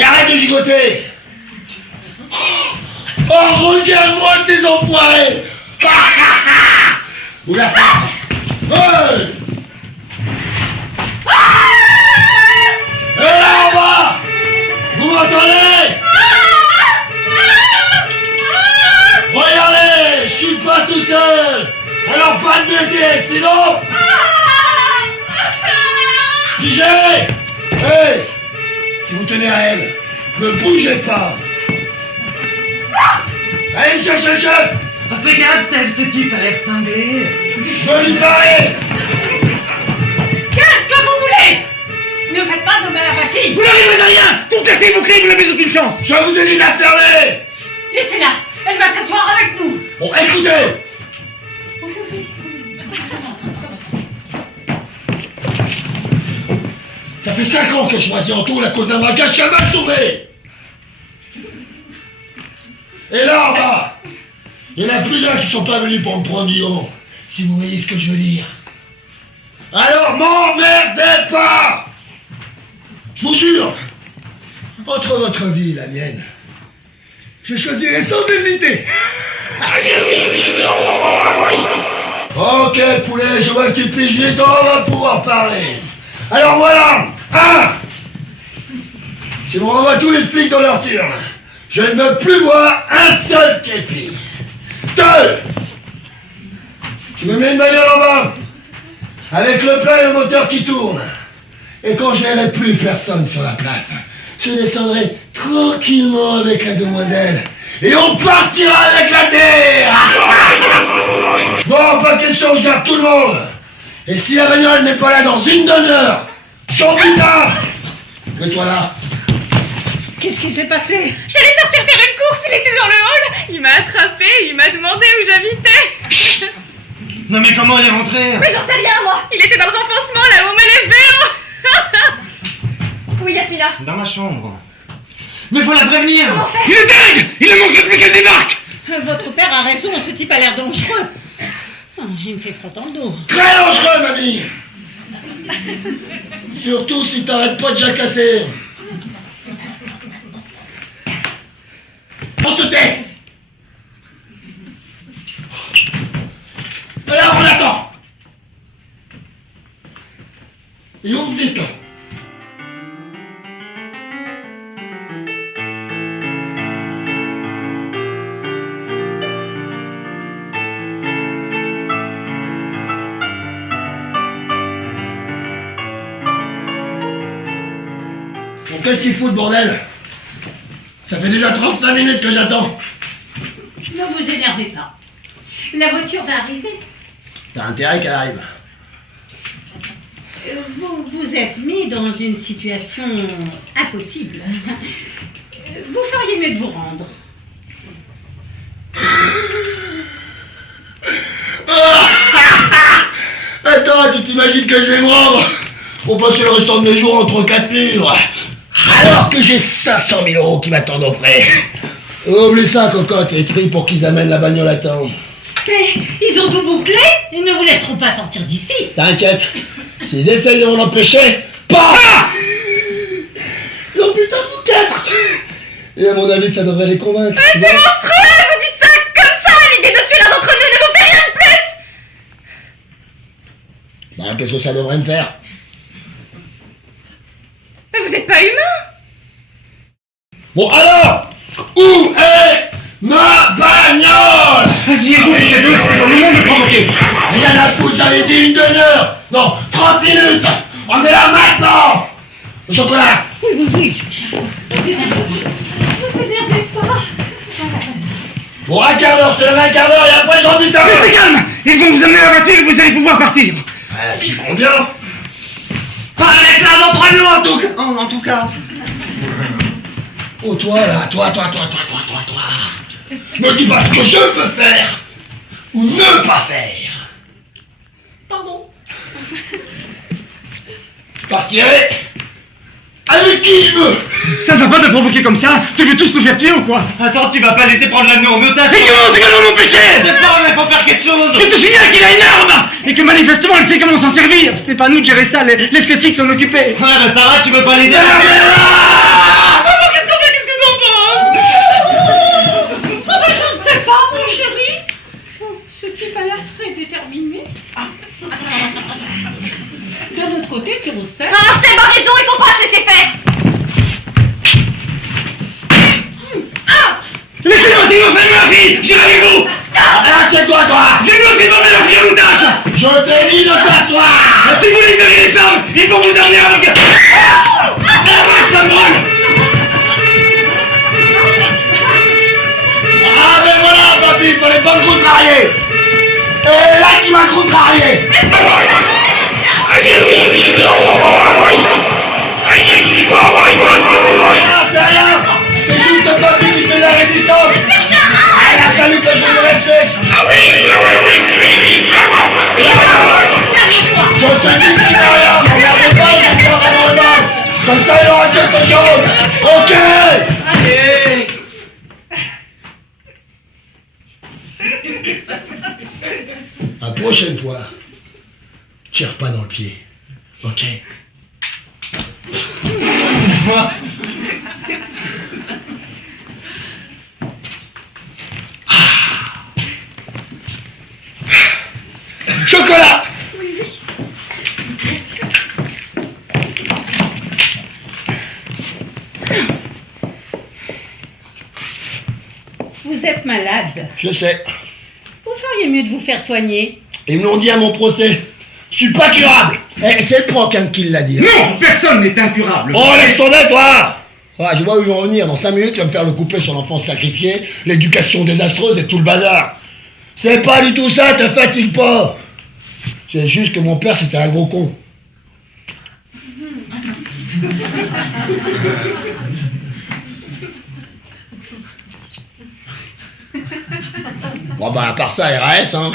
Et arrête de gigoter. Oh, regarde-moi ces enfoirés. Où la femme? Hey! Et là en bas! Vous m'entendez? Regardez, je suis pas tout seul. Alors pas de bêtises, sinon... Figez! Hey! Si vous tenez à elle, ne bougez pas. Allez me chercher le chef. Fais gaffe, Steph, ce type a l'air cinglé. Je veux lui parler. Qu'est-ce que vous voulez? Ne faites pas de mal à ma fille. Vous n'arrivez à rien. Toute la bouclée, vous n'avez aucune chance. Je vous ai dit de la fermer. Laissez-la. Elle va s'asseoir avec nous. Bon, écoutez. Ça fait 5 ans que je choisis en tour à cause d'un braquage qui a mal tourné. Et là, en bas, il y en a plus d'un qui sont pas venus pour me prendre du haut, si vous voyez ce que je veux dire. Alors, m'emmerdez pas. Je vous jure, entre votre vie et la mienne, je choisirai sans hésiter. Ok, poulet, je vois que tu piges les dents, on va pouvoir parler. Alors voilà, 1. Si on renvoie tous les flics dans leur turne, je ne veux plus voir un seul képi. 2. Tu me mets une bagnole en bas, avec le plein et le moteur qui tourne. Et quand je verrai plus personne sur la place, je descendrai tranquillement avec la demoiselle. Et on partira avec la terre. Bon, pas question, je garde tout le monde. Et si la bagnole n'est pas là dans une demi-heure, j'en putain. Mets-toi là. Qu'est-ce qui s'est passé? J'allais sortir faire une course, il était dans le hall. Il m'a attrapé, il m'a demandé où j'habitais. Chut. Non mais comment elle est rentrée? Mais j'en sais rien, moi. Il était dans le renfoncement, là où on met les verres. Oui, Yasmina. Dans ma chambre. Mais faut la prévenir. Comment faire? Il est dingue. Il ne manquerait plus qu'elle débarque. Votre père a raison, ce type a l'air dangereux. Oh, il me fait froid dans le dos. Très dangereux, mamie. Surtout si t'arrêtes pas de jacasser. On se tait. Alors on attend. Et on se détend. Bon, qu'est-ce qu'il fout, bordel? Ça fait déjà 35 minutes que j'attends. Ne vous énervez pas. La voiture va arriver. T'as intérêt qu'elle arrive. Vous vous êtes mis dans une situation impossible. Vous feriez mieux de vous rendre. Attends, tu t'imagines que je vais me rendre pour passer le restant de mes jours entre 4 murs, alors que j'ai 500 000 € qui m'attendent au frais. Oublie ça, cocotte, et prie pour qu'ils amènent la bagnole à temps. Mais ils ont tout bouclé. Ils ne vous laisseront pas sortir d'ici. T'inquiète, s'ils essayent de m'en empêcher, pas. Oh putain, vous 4. Et à mon avis, ça devrait les convaincre. Mais c'est monstrueux, vous dites ça comme ça. L'idée de tuer l'un d'entre nous ne vous fait rien de plus. Bah, qu'est-ce que ça devrait me faire? Mais vous êtes pas humain. Bon, alors, où est ma bagnole? Vas-y, écoute, les deux, c'est le moment de provoquer. Rien à foutre, j'avais dit une demi-heure. Non, 30 minutes. On est là maintenant. Le chocolat. Oui. Vous énervez pas. Bon, un quart d'heure, je te donne un quart d'heure et après j'en bute un. Restez calme. Ils vont vous amener la voiture et vous allez pouvoir partir. J'y compte bien. Pas avec l'un d'entre nous, en tout cas. Oh, toi, là, toi. Me dis pas ce que je peux faire ou ne pas faire. Pardon. Je partirai avec qui je veux. Ça ne va pas te provoquer comme ça. Tu veux tous nous faire tuer ou quoi? Attends, tu vas pas laisser prendre l'anneau en otage. Et comment tu vas nous empêcher? C'est pas, mais faut faire quelque chose. Je te signale qu'il a une arme et que manifestement elle sait comment s'en servir. Ce n'est pas à nous de gérer ça. Laisse les flics s'en occuper. Ouais, bah ça va, tu veux pas l'aider? tu pas l'air très déterminé. De l'autre côté, sur au sein. Ah, c'est ma raison, il faut pas se laisser faire. Laissez-moi dire ma fille. J'irai avec vous. Assieds-toi, toi. J'ai vu aussi demander la fille en otage. Je t'ai dit de t'asseoir. Si vous libérez les femmes, il faut vous emmener avec... Ah, ça me brûle. Ah ben voilà, papy, il fallait pas me contrarier. Et là, tu m'as contrarié. Ah, c'est rien. C'est juste papy qui fait de la résistance. Ah, il a fallu que je me respecte. Je te dis qu'il n'y a rien. Regardez pas, je vais faire vraiment le mal. Comme ça, il aura quelque chose. Ok. Allez. La prochaine fois, tire pas dans le pied. Ok. Chocolat. Vous êtes malade. Je sais. Vous feriez mieux de vous faire soigner. Ils me l'ont dit à mon procès. Je suis pas curable. Eh, c'est le proc hein, qui l'a dit. Non, personne n'est incurable. Oh, laisse tomber, toi. Ouais, je vois où ils vont en venir. Dans 5 minutes, tu vas me faire le couplet sur l'enfance sacrifiée, l'éducation désastreuse et tout le bazar. C'est pas du tout ça, te fatigue pas. C'est juste que mon père, c'était un gros con. Bon bah à part ça, RAS, hein.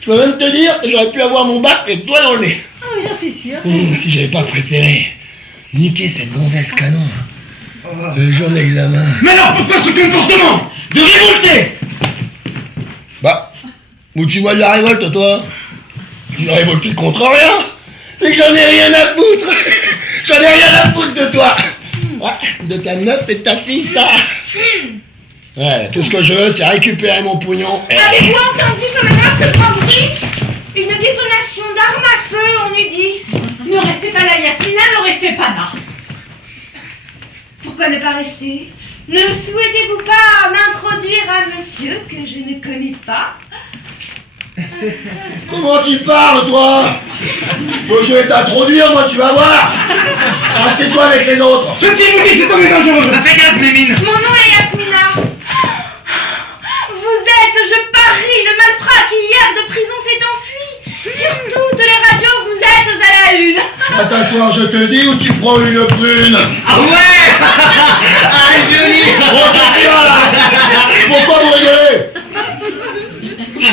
Je peux même te dire que j'aurais pu avoir mon bac et toi dans le nez. Ah oui, j'en suis sûre. Si j'avais pas préféré niquer cette gonzesse canon le jour de l'examen. Mais alors pourquoi ce comportement de révolter? Bah, où tu vois de la révolte, toi? Tu n'as révolté contre rien. C'est que j'en ai rien à foutre. J'en ai rien à foutre de toi. Ouais, de ta meuf et de ta fille, ça. Ouais, tout ce que je veux, c'est récupérer mon pognon. Avez-vous entendu comme un seul bruit? Une détonation d'armes à feu, on eût dit. Ne restez pas là, Yasmina, ne restez pas là. Pourquoi ne pas rester? Ne souhaitez-vous pas m'introduire à monsieur que je ne connais pas? Comment tu parles, toi? Bon, je vais t'introduire, moi, tu vas voir. Assieds-toi avec les autres. Ceci vous dit, c'est homme est dangereux. Fais gaffe, Mémine. Mon nom est Yasmina. Vous êtes, je parie, le malfrat qui hier de prison s'est enfui. Sur toutes les radios, vous êtes à la une. À t'asseoir, je te dis, ou tu prends une prune. Ah ouais. Ah, joli. Oh, qu'est-ce là? Pourquoi vous rigolez?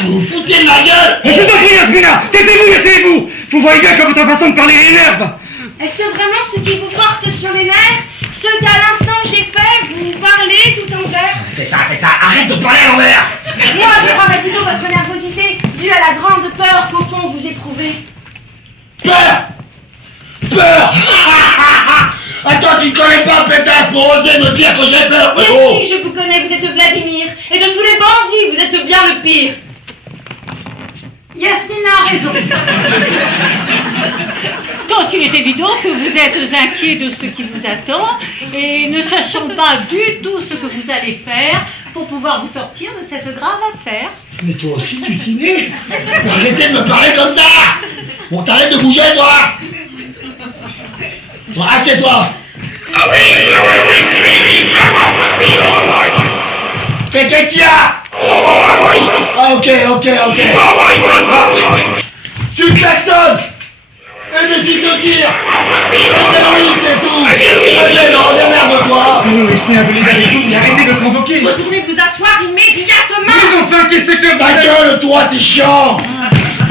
Vous vous foutez de ma gueule. Je vous en prie, Yasmina. Taisez-vous. Vous voyez bien que votre façon de parler l'énerve. Est-ce vraiment ce qui vous porte sur les nerfs? Ce qu'à l'instant j'ai fait, vous parlez tout en vert? C'est ça. Arrête de parler à l'envers. Moi, je croirais plutôt votre nervosité due à la grande peur qu'au fond vous éprouvez. Peur. Attends, tu ne connais pas, pétasse, pour oser me dire que j'ai peur, Mais frérot. si, je vous connais, vous êtes Vladimir. Et de tous les bandits, vous êtes bien le pire. Yasmina a raison. Quand il est évident que vous êtes inquiet de ce qui vous attend et ne sachant pas du tout ce que vous allez faire pour pouvoir vous sortir de cette grave affaire. Mais toi aussi, tu t'y nais. Arrêtez de me parler comme ça. Bon, t'arrêtes de bouger, toi. Bon, assieds-toi. Mais qu'est-ce qu'il y a? Ah, ok. Tu klaxonnes. Eh mais tu te tires. Oui, c'est tout. Ok, non, démerde-toi. Yasmina, vous les avez tous, mais arrêtez de provoquer. Retournez vous asseoir immédiatement. Mais enfin, qu'est-ce que Ta gueule, toi, t'es chiant.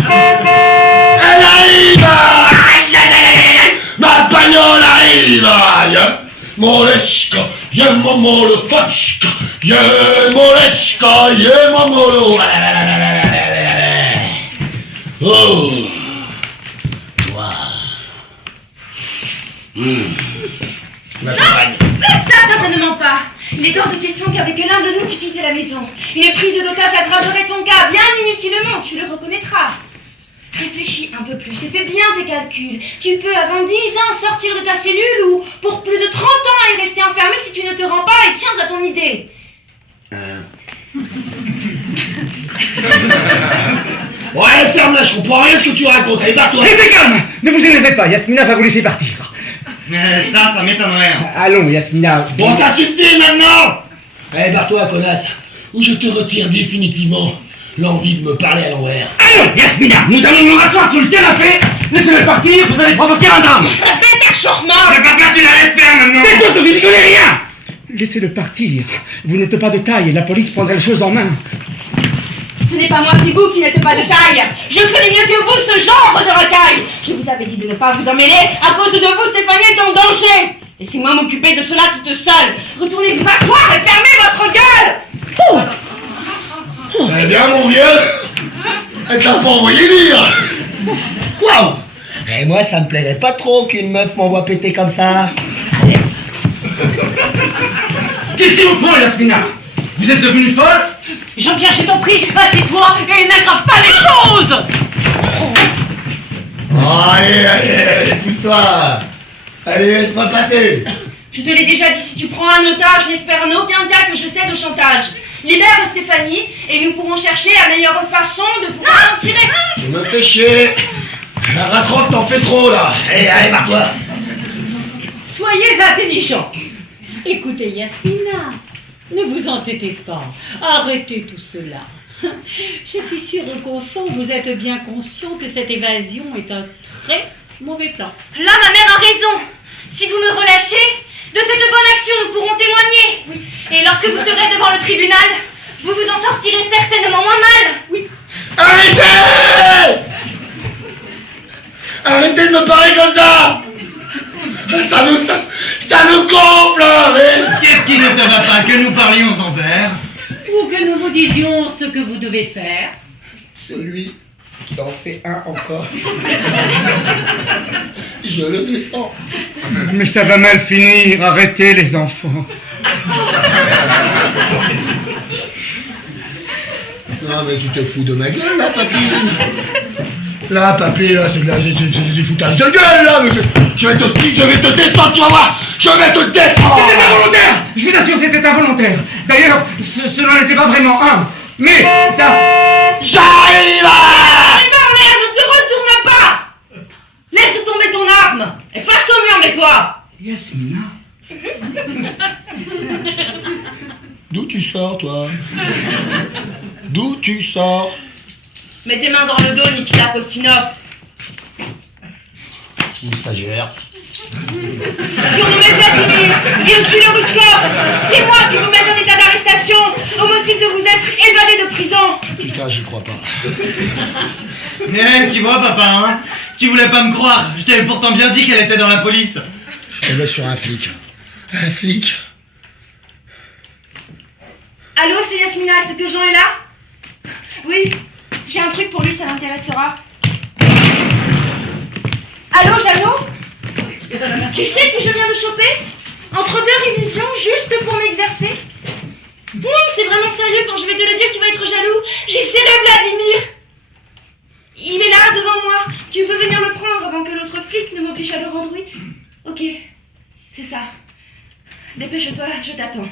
Elle arrive. Aïe, aïe, aïe, aïe. Ma bagnole arrive. Aïe. Moleszko, je foczko, je moleszko, je momolo. Oh, toi. Ma compagne. Ça, certainement pas. Il est hors de question qu'avec l'un de nous tu quittes la maison. Une prise d'otage aggraverait ton cas bien inutilement. inutilement, tu le reconnaîtras. Réfléchis un peu plus et fais bien tes calculs. Tu peux, avant 10 ans, sortir de ta cellule ou pour plus de 30 ans y rester enfermé si tu ne te rends pas et tiens à ton idée. Ouais, ferme-la, je comprends rien à ce que tu racontes. Allez, barre-toi. Restez calme. Ne vous énervez pas, Yasmina va vous laisser partir. Ça m'étonnerait. Allons, Yasmina. Bon, ça suffit maintenant. Allez, barre-toi, connasse, ou je te retire définitivement l'envie de me parler à l'envers. Allons, Yasmina, nous allons nous rasseoir sur le canapé. Laissez-le partir, vous allez provoquer un drame. Peter Schormann! Mais papa, tu la laisses faire maintenant. C'est tout, vous n'y connaissez rien. Laissez-le partir. Vous n'êtes pas de taille et la police prendra les choses en main. Ce n'est pas moi, c'est vous qui n'êtes pas de taille. Je connais mieux que vous ce genre de racaille. Je vous avais dit de ne pas vous emmêler. À cause de vous, Stéphanie est en danger. Laissez-moi m'occuper de cela toute seule. Retournez vous asseoir et fermez votre gueule. Eh bien, mon vieux, elle t'a pas envoyé lire. Waouh. Et moi, ça me plairait pas trop qu'une meuf m'envoie péter comme ça. Qu'est-ce qui vous prend, Yasmina? Vous êtes devenue folle? Jean-Pierre, je t'en prie, assieds-toi et n'aggrave pas les choses. Oh, allez, pousse-toi. Allez, laisse-moi passer. Je te l'ai déjà dit, si tu prends un otage, n'espère en aucun cas que je cède au chantage. Libère Stéphanie et nous pourrons chercher la meilleure façon de pouvoir en tirer. Tu me fais chier. Lara Croft, t'en fais trop, là. Allez, barre-toi. Soyez intelligents. Écoutez, Yasmina, ne vous entêtez pas. Arrêtez tout cela. Je suis sûre qu'au fond, vous êtes bien conscient que cette évasion est un très mauvais plan. Là, ma mère a raison. Si vous me relâchez, de cette bonne action, nous pourrons témoigner. Oui. Et lorsque vous serez devant le tribunal, vous vous en sortirez certainement moins mal. Oui. Arrêtez! Arrêtez de me parler comme ça! Ça me gonfle! Mais... Qu'est-ce qui ne te va pas? Que nous parlions en vers? Ou que nous vous disions ce que vous devez faire. Celui qui en fait un encore. Je le descends. Mais ça va mal finir, arrêtez les enfants. Non mais tu te fous de ma gueule là, papy. Là, papy, là, c'est du foutage de gueule là. Mais je vais te descendre, tu vas voir. Je vais te descendre. C'était involontaire. Je vous assure, c'était involontaire. D'ailleurs, ce n'en était pas vraiment un. Mais ça... J'arrive! Marlène, ne te retourne pas. Laisse tomber ton arme et face au mur, mets-toi. Yasmina. D'où tu sors, toi? D'où tu sors? Mets tes mains dans le dos, Nikita Kostinov. Une stagiaire. Surnommé Vladimir, dit aussi le Ruskov. C'est moi qui vous mets en état d'arrestation au motif de vous être évadé de prison. Putain, j'y crois pas. Eh, tu vois, papa, hein? Tu voulais pas me croire. Je t'avais pourtant bien dit qu'elle était dans la police. Je tombais sur un flic. Un flic? Allô, c'est Yasmina, est-ce que Jean est là? Oui, j'ai un truc pour lui, ça l'intéressera. Allô, Jeannot? Tu sais que je viens de choper? Entre deux révisions, juste pour m'exercer? Non, c'est vraiment sérieux, quand je vais te le dire, tu vas être jaloux. J'ai serré Vladimir. Il est là, devant moi. Tu peux venir le prendre avant que l'autre flic ne m'oblige à le rendre, oui? Ok, c'est ça. Dépêche-toi, je t'attends.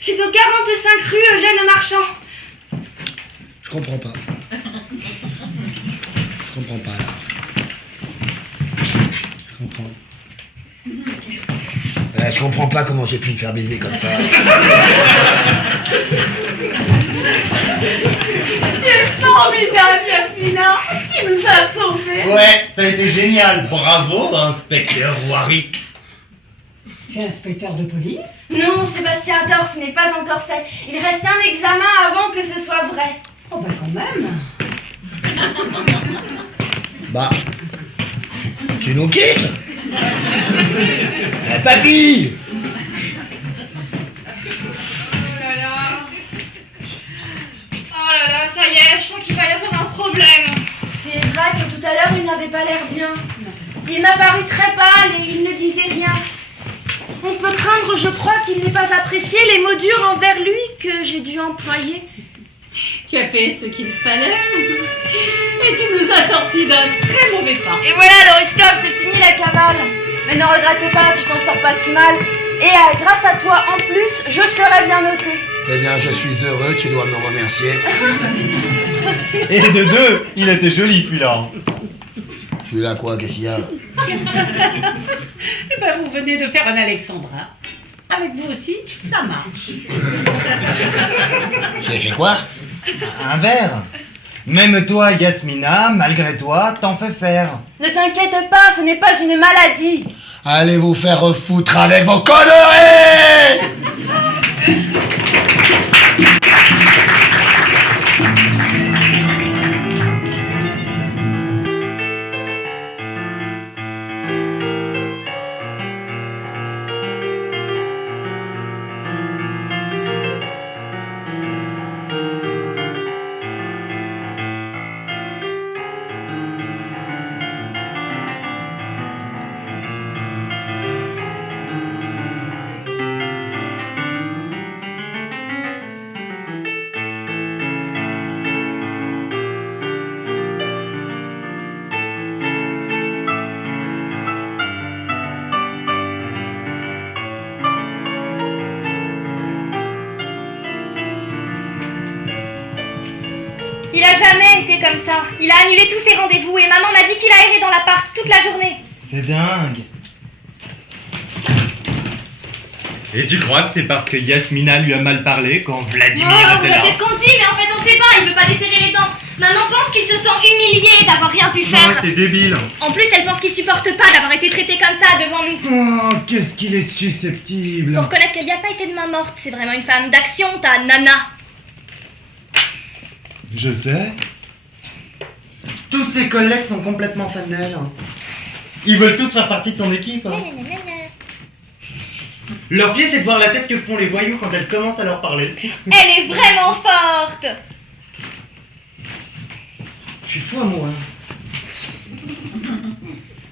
C'est au 45 rue Eugène Marchand. Je comprends pas. Je comprends pas, là. Je comprends pas comment j'ai pu me faire baiser comme ça. Tu es formidable, Yasmina. Tu nous as sauvés. Ouais, t'as été génial. Bravo, inspecteur Warwick. Tu es inspecteur de police? Non, Sébastien a tort, ce n'est pas encore fait. Il reste un examen avant que ce soit vrai. Oh bah quand même. Bah, tu nous quittes? Papy! Oh là là, ça y est, je sens qu'il va y avoir un problème. C'est vrai que tout à l'heure, il n'avait pas l'air bien. Il m'a paru très pâle et il ne disait rien. On peut craindre, je crois, qu'il n'ait pas apprécié les mots durs envers lui que j'ai dû employer. Tu as fait ce qu'il fallait. Et tu nous as sortis d'un très mauvais pas. Et voilà, l'horoscope, c'est fini la cabale. Mais ne regrette pas, tu t'en sors pas si mal. Et grâce à toi, en plus, je serai bien notée. Eh bien, je suis heureux, tu dois me remercier. Et de deux, il était joli celui-là. Celui-là, quoi, qu'est-ce qu'il y a? Eh ben, vous venez de faire un alexandrin. Avec vous aussi, ça marche. J'ai fait quoi? Un verre. Même toi, Yasmina, malgré toi, t'en fais faire. Ne t'inquiète pas, ce n'est pas une maladie. Allez vous faire refoutre avec vos conneries! Il a jamais été comme ça. Il a annulé tous ses rendez-vous et maman m'a dit qu'il a erré dans l'appart toute la journée. C'est dingue. Et tu crois que c'est parce que Yasmina lui a mal parlé quand Vladimir était là? C'est ce qu'on dit, mais en fait on sait pas, il veut pas desserrer les dents. Maman pense qu'il se sent humilié d'avoir rien pu faire. Non, c'est débile. En plus, elle pense qu'il supporte pas d'avoir été traité comme ça devant nous. Oh, qu'est-ce qu'il est susceptible. Faut reconnaître qu'elle y a pas été de main morte. C'est vraiment une femme d'action, ta nana. Je sais. Tous ses collègues sont complètement fans d'elle. Ils veulent tous faire partie de son équipe. Leur pied, c'est de voir la tête que font les voyous quand elle commence à leur parler. Elle est vraiment forte. Je suis fou amoureux.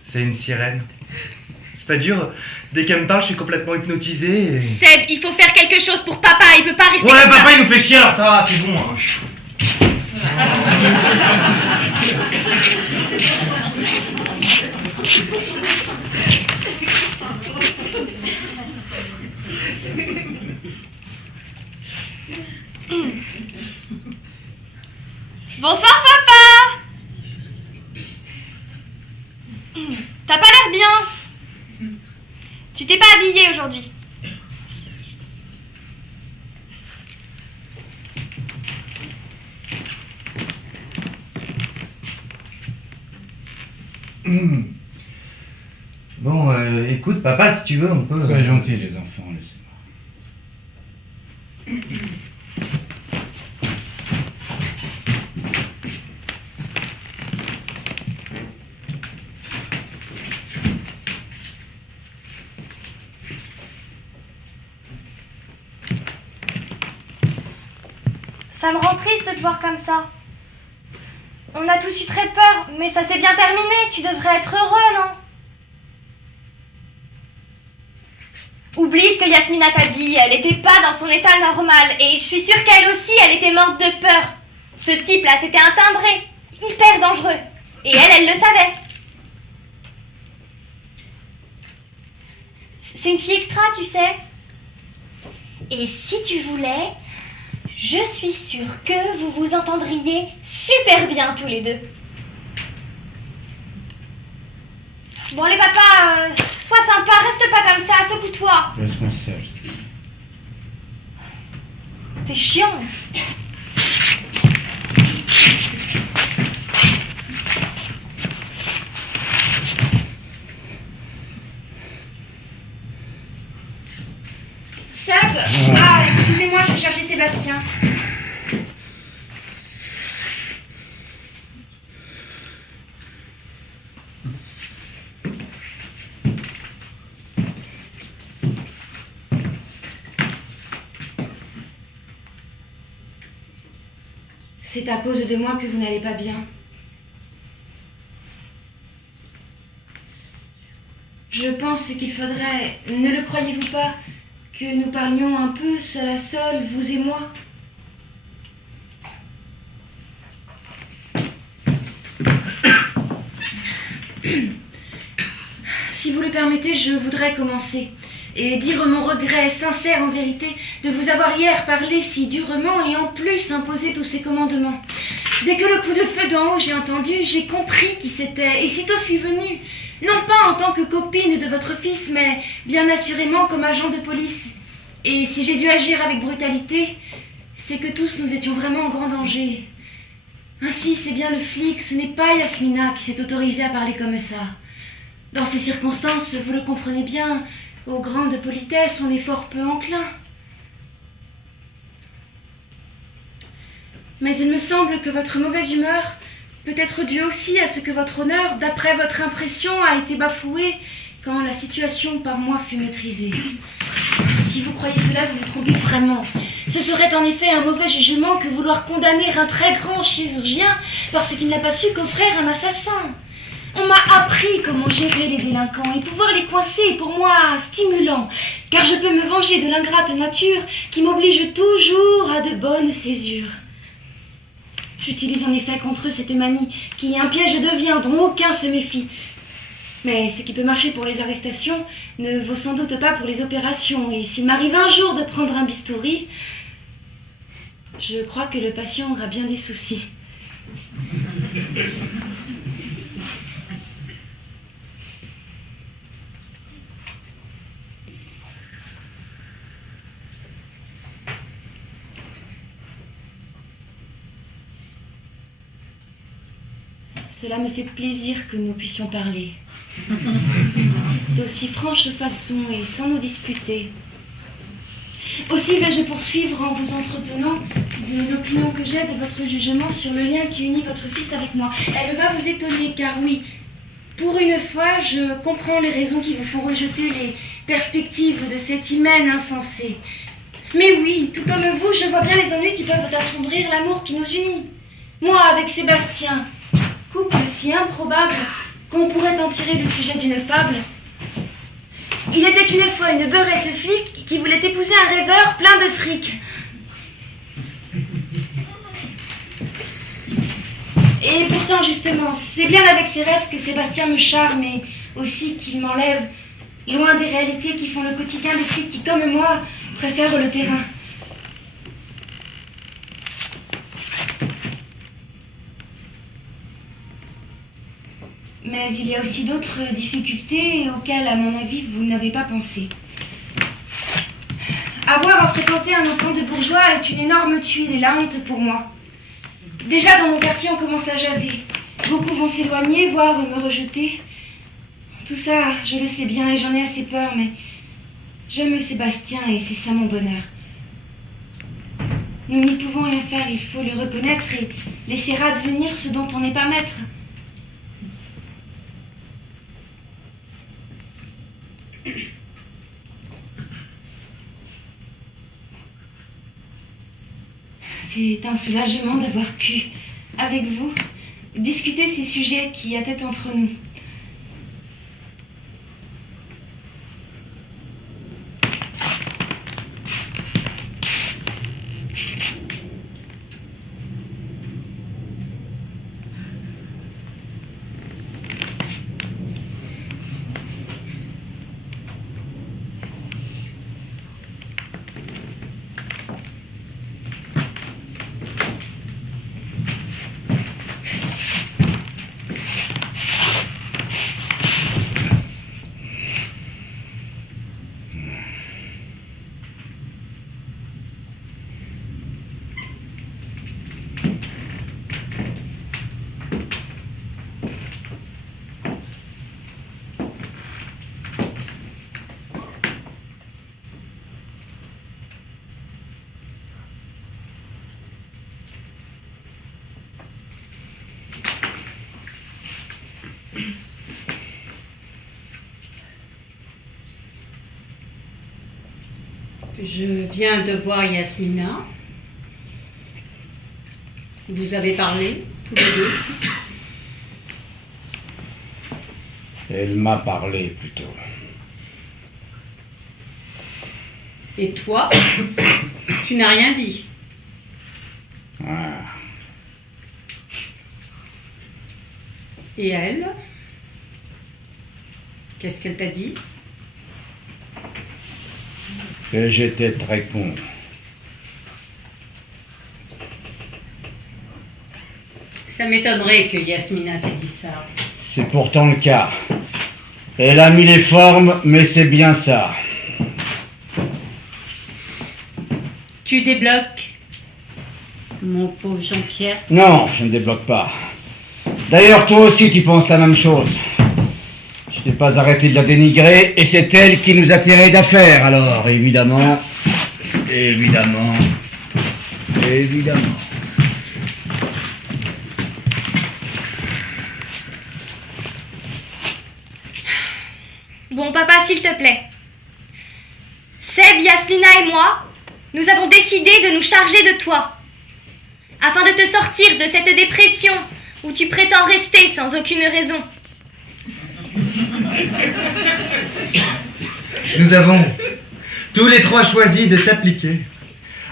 C'est une sirène. C'est pas dur. Dès qu'elle me parle, je suis complètement hypnotisé. Et... Seb, il faut faire quelque chose pour papa. Il peut pas rester Ouais, comme papa, ça. il nous fait chier, alors ça va, c'est bon. Hein. Bonsoir papa. T'as pas l'air bien. Tu t'es pas habillé aujourd'hui. Bon, écoute, papa, si tu veux, on peut... Soyez gentils, les enfants, laissez-moi. Ça me rend triste de te voir comme ça. On a tous eu très peur, mais ça s'est bien terminé. Tu devrais être heureux, non? Oublie ce que Yasmina t'a dit. Elle était pas dans son état normal. Et je suis sûre qu'elle aussi, elle était morte de peur. Ce type-là, c'était un timbré. Hyper dangereux. Et elle le savait. C'est une fille extra, tu sais. Et si tu voulais... Je suis sûre que vous vous entendriez super bien tous les deux. Bon allez papa, sois sympa, reste pas comme ça, secoue-toi. Laisse-moi seul. T'es chiant. Seb, ah, excusez-moi, je cherchais Sébastien. C'est à cause de moi que vous n'allez pas bien. Je pense qu'il faudrait, ne le croyez-vous pas, que nous parlions un peu seul à seul, vous et moi. permettez, je voudrais commencer et dire mon regret sincère en vérité de vous avoir hier parlé si durement et en plus imposé tous ces commandements. Dès que le coup de feu d'en haut j'ai entendu, j'ai compris qui c'était et sitôt suis venue, non pas en tant que copine de votre fils, mais bien assurément comme agent de police. Et si j'ai dû agir avec brutalité, c'est que tous nous étions vraiment en grand danger. Ainsi, c'est bien le flic, ce n'est pas Yasmina qui s'est autorisée à parler comme ça. Dans ces circonstances, vous le comprenez bien, aux grandes politesses, on est fort peu enclin. Mais il me semble que votre mauvaise humeur peut être due aussi à ce que votre honneur, d'après votre impression, a été bafoué quand la situation par moi fut maîtrisée. Si vous croyez cela, vous vous trompez vraiment. Ce serait en effet un mauvais jugement que vouloir condamner un très grand chirurgien parce qu'il n'a pas su qu'offrir un assassin. On m'a appris comment gérer les délinquants et pouvoir les coincer est pour moi stimulant, car je peux me venger de l'ingrate nature qui m'oblige toujours à de bonnes césures. J'utilise en effet contre eux cette manie qui est un piège de viande dont aucun se méfie. Mais ce qui peut marcher pour les arrestations ne vaut sans doute pas pour les opérations, et s'il m'arrive un jour de prendre un bistouri, je crois que le patient aura bien des soucis. Cela me fait plaisir que nous puissions parler. D'aussi franche façon et sans nous disputer. Aussi vais-je poursuivre en vous entretenant de l'opinion que j'ai de votre jugement sur le lien qui unit votre fils avec moi. Elle va vous étonner, car oui, pour une fois, je comprends les raisons qui vous font rejeter les perspectives de cet hymen insensé. Mais oui, tout comme vous, je vois bien les ennuis qui peuvent assombrir l'amour qui nous unit. Moi, avec Sébastien, couple si improbable qu'on pourrait en tirer le sujet d'une fable. Il était une fois une beurette flic qui voulait épouser un rêveur plein de fric. Et pourtant, justement, c'est bien avec ses rêves que Sébastien me charme et aussi qu'il m'enlève loin des réalités qui font le quotidien des flics qui, comme moi, préfèrent le terrain. Mais il y a aussi d'autres difficultés auxquelles, à mon avis, vous n'avez pas pensé. Avoir à fréquenter un enfant de bourgeois est une énorme tuile et la honte pour moi. Déjà, dans mon quartier, on commence à jaser. Beaucoup vont s'éloigner, voire me rejeter. Tout ça, je le sais bien et j'en ai assez peur, mais j'aime Sébastien et c'est ça mon bonheur. Nous n'y pouvons rien faire, il faut le reconnaître et laisser advenir ce dont on n'est pas maître. C'est un soulagement d'avoir pu, avec vous, discuter ces sujets qui étaient entre nous. Je viens de voir Yasmina. Vous avez parlé, tous les deux. Elle m'a parlé, plutôt. Et toi, tu n'as rien dit. Ah. Et elle, Qu'est-ce qu'elle t'a dit? Que j'étais très con. Ça m'étonnerait que Yasmina t'ait dit ça. C'est pourtant le cas. Elle a mis les formes, mais c'est bien ça. Tu débloques, mon pauvre Jean-Pierre? Non, je ne débloque pas. D'ailleurs, toi aussi, tu penses la même chose. Je n'ai pas arrêté de la dénigrer, et c'est elle qui nous a tiré d'affaire, alors, évidemment. Évidemment. Bon, papa, s'il te plaît. Seb, Yasmina et moi, nous avons décidé de nous charger de toi, afin de te sortir de cette dépression où tu prétends rester sans aucune raison. Nous avons tous les trois choisi de t'appliquer,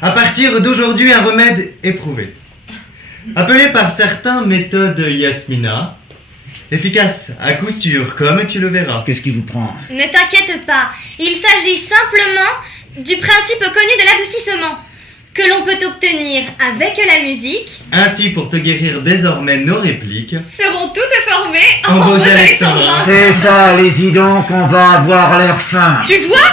à partir d'aujourd'hui, un remède éprouvé. Appelé par certains méthode Yasmina, efficace à coup sûr, comme tu le verras. Qu'est-ce qui vous prend? Ne t'inquiète pas, il s'agit simplement du principe connu de l'adoucissement, que l'on peut obtenir avec la musique. Ainsi, pour te guérir désormais, nos répliques Seront toutes formées en en beaux beaux alexandrins. alexandrins. C'est ça, allez-y donc, on va avoir l'air fin. Tu vois?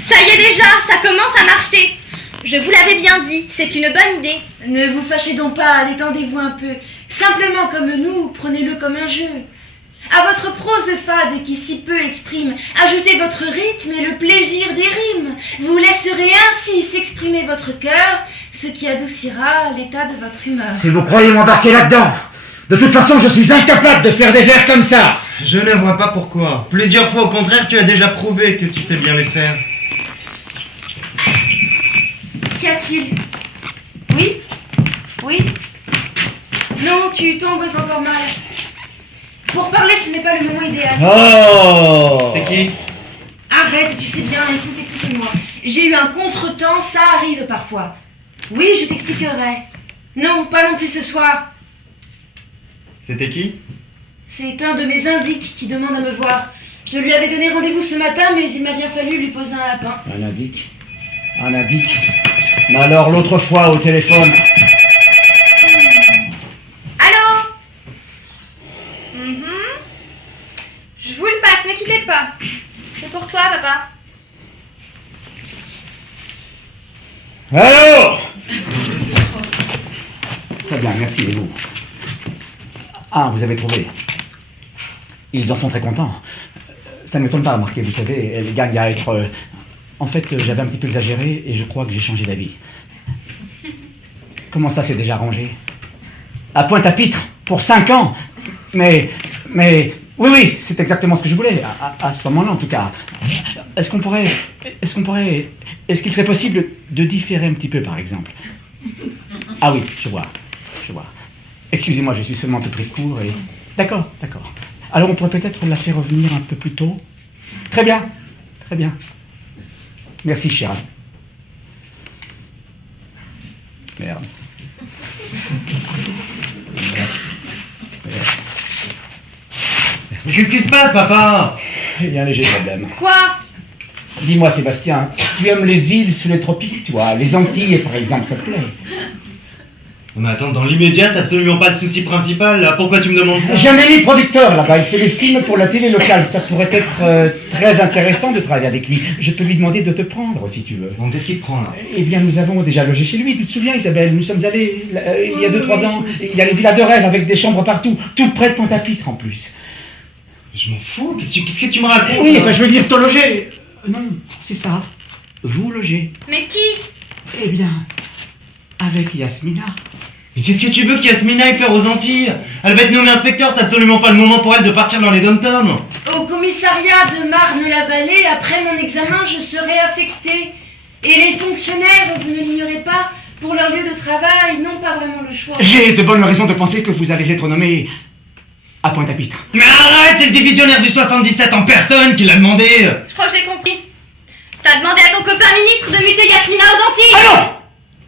Ça y est déjà, ça commence à marcher. Je vous l'avais bien dit, c'est une bonne idée. Ne vous fâchez donc pas, détendez-vous un peu. Simplement comme nous, prenez-le comme un jeu. À votre prose fade qui si peu exprime, ajoutez votre rythme et le plaisir des rimes. Vous laisserez ainsi s'exprimer votre cœur, ce qui adoucira l'état de votre humeur. Si vous croyez m'embarquer là-dedans, de toute façon, je suis incapable de faire des vers comme ça. Je ne vois pas pourquoi. Plusieurs fois, au contraire, tu as déjà prouvé que tu sais bien les faire. Qu'y a-t-il? Oui? Oui? Non, tu tombes encore mal. Pour parler, ce n'est pas le moment idéal. Oh! C'est qui? Arrête, tu sais bien, écoute-moi. J'ai eu un contretemps, ça arrive parfois. Oui, je t'expliquerai. Non, pas non plus ce soir. C'était qui? C'est un de mes indiques qui demande à me voir. Je lui avais donné rendez-vous ce matin, mais il m'a bien fallu lui poser un lapin. Un indique? Un indique? Mais alors, l'autre fois, au téléphone... Allô? Je vous le passe, ne quittez pas. C'est pour toi, papa. Allô? Très bien, merci, et vous? Ah, vous avez trouvé. Ils en sont très contents. Ça ne m'étonne pas, remarquez, vous savez, elle gagne à être... En fait, j'avais un petit peu exagéré et je crois que j'ai changé d'avis. Comment ça, c'est déjà rangé? À Pointe-à-Pitre, pour 5 ans. Mais... Oui, c'est exactement ce que je voulais, à ce moment-là en tout cas. Est-ce qu'il serait possible de différer un petit peu, par exemple? Ah oui, je vois. Excusez-moi, je suis seulement un peu pris de court et... D'accord. Alors on pourrait peut-être la faire revenir un peu plus tôt? Très bien. Merci, Chéral. Merde. Mais qu'est-ce qui se passe, papa? Il y a un léger problème. Quoi? Dis-moi, Sébastien, tu aimes les îles sous les tropiques, toi? Les Antilles, par exemple, ça te plaît? Mais attends, dans l'immédiat, c'est absolument pas le souci principal, là. Pourquoi tu me demandes ça? J'ai un ami producteur là-bas, il fait des films pour la télé locale. Ça pourrait être très intéressant de travailler avec lui. Je peux lui demander de te prendre, si tu veux. Bon, qu'est-ce qu'il te prend, là? Eh bien, nous avons déjà logé chez lui, tu te souviens, Isabelle? Nous sommes allés, il y a 2-3 ans. Il y a les villas de rêve avec des chambres partout, tout près de Pointe-à-Pitre en plus. Je m'en fous, qu'est-ce que tu me racontes? Oui, là enfin, je veux dire, te loger. Non, c'est ça. Vous logez. Mais qui? Eh bien, avec Yasmina. Mais qu'est-ce que tu veux qu'Yasmina aille faire aux Antilles? Elle va être nommée inspecteur, c'est absolument pas le moment pour elle de partir dans les dom-toms. Au commissariat de Marne-la-Vallée, après mon examen, je serai affectée. Et les fonctionnaires, vous ne l'ignorez pas, pour leur lieu de travail, n'ont pas vraiment le choix. J'ai de bonnes raisons de penser que vous allez être nommé à Pointe-à-Pitre. Mais arrête, c'est le divisionnaire du 77 en personne qui l'a demandé. Je crois que j'ai compris. T'as demandé à ton copain ministre de muter Yasmina aux Antilles. Ah non!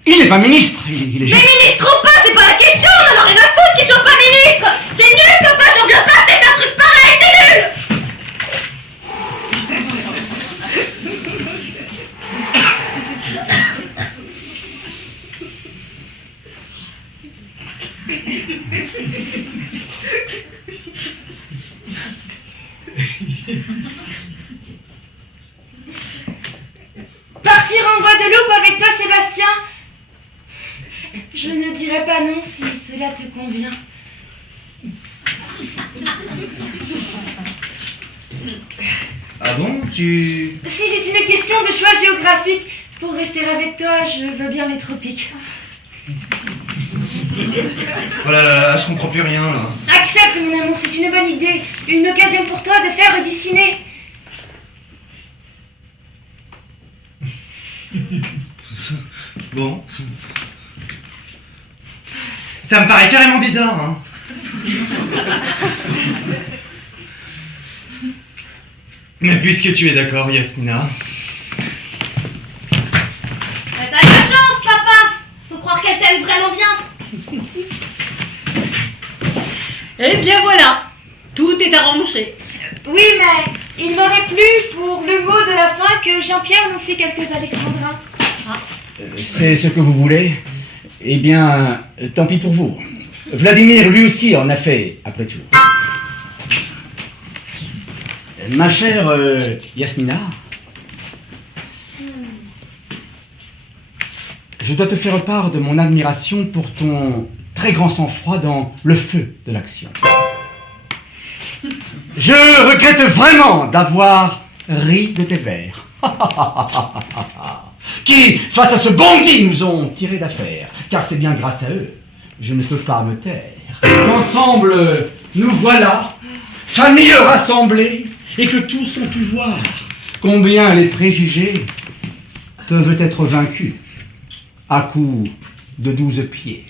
Il n'est pas ministre, il est Mais juste... ministre ou pas, c'est pas la question, on en a rien à foutre qu'il soit pas ministre. C'est nul, papa, j'en viens pas, t'es un truc pareil, t'es nul. Partir en Guadeloupe avec toi, Sébastien? Je ne dirais pas non si cela te convient. Ah bon, tu... Si c'est une question de choix géographique, pour rester avec toi, je veux bien les tropiques. Oh là là, je comprends plus rien, là. Accepte, mon amour, c'est une bonne idée. Une occasion pour toi de faire du ciné. Bon. Ça me paraît carrément bizarre, hein. Mais puisque tu es d'accord, Yasmina... T'as de la chance, papa. Faut croire qu'elle t'aime vraiment bien. Eh bien voilà, tout est arrangé. Oui, mais il m'aurait plu pour le mot de la fin que Jean-Pierre nous fit quelques alexandrins. C'est ce que vous voulez? Eh bien, tant pis pour vous. Vladimir, lui aussi, en a fait, après tout. Ma chère Yasmina, je dois te faire part de mon admiration pour ton très grand sang-froid dans le feu de l'action. Je regrette vraiment d'avoir ri de tes vers. Qui, face à ce bandit, nous ont tiré d'affaire. Car c'est bien grâce à eux, je ne peux pas me taire. Qu'ensemble, nous voilà, famille rassemblée, et que tous ont pu voir combien les préjugés peuvent être vaincus à coups de 12 pieds.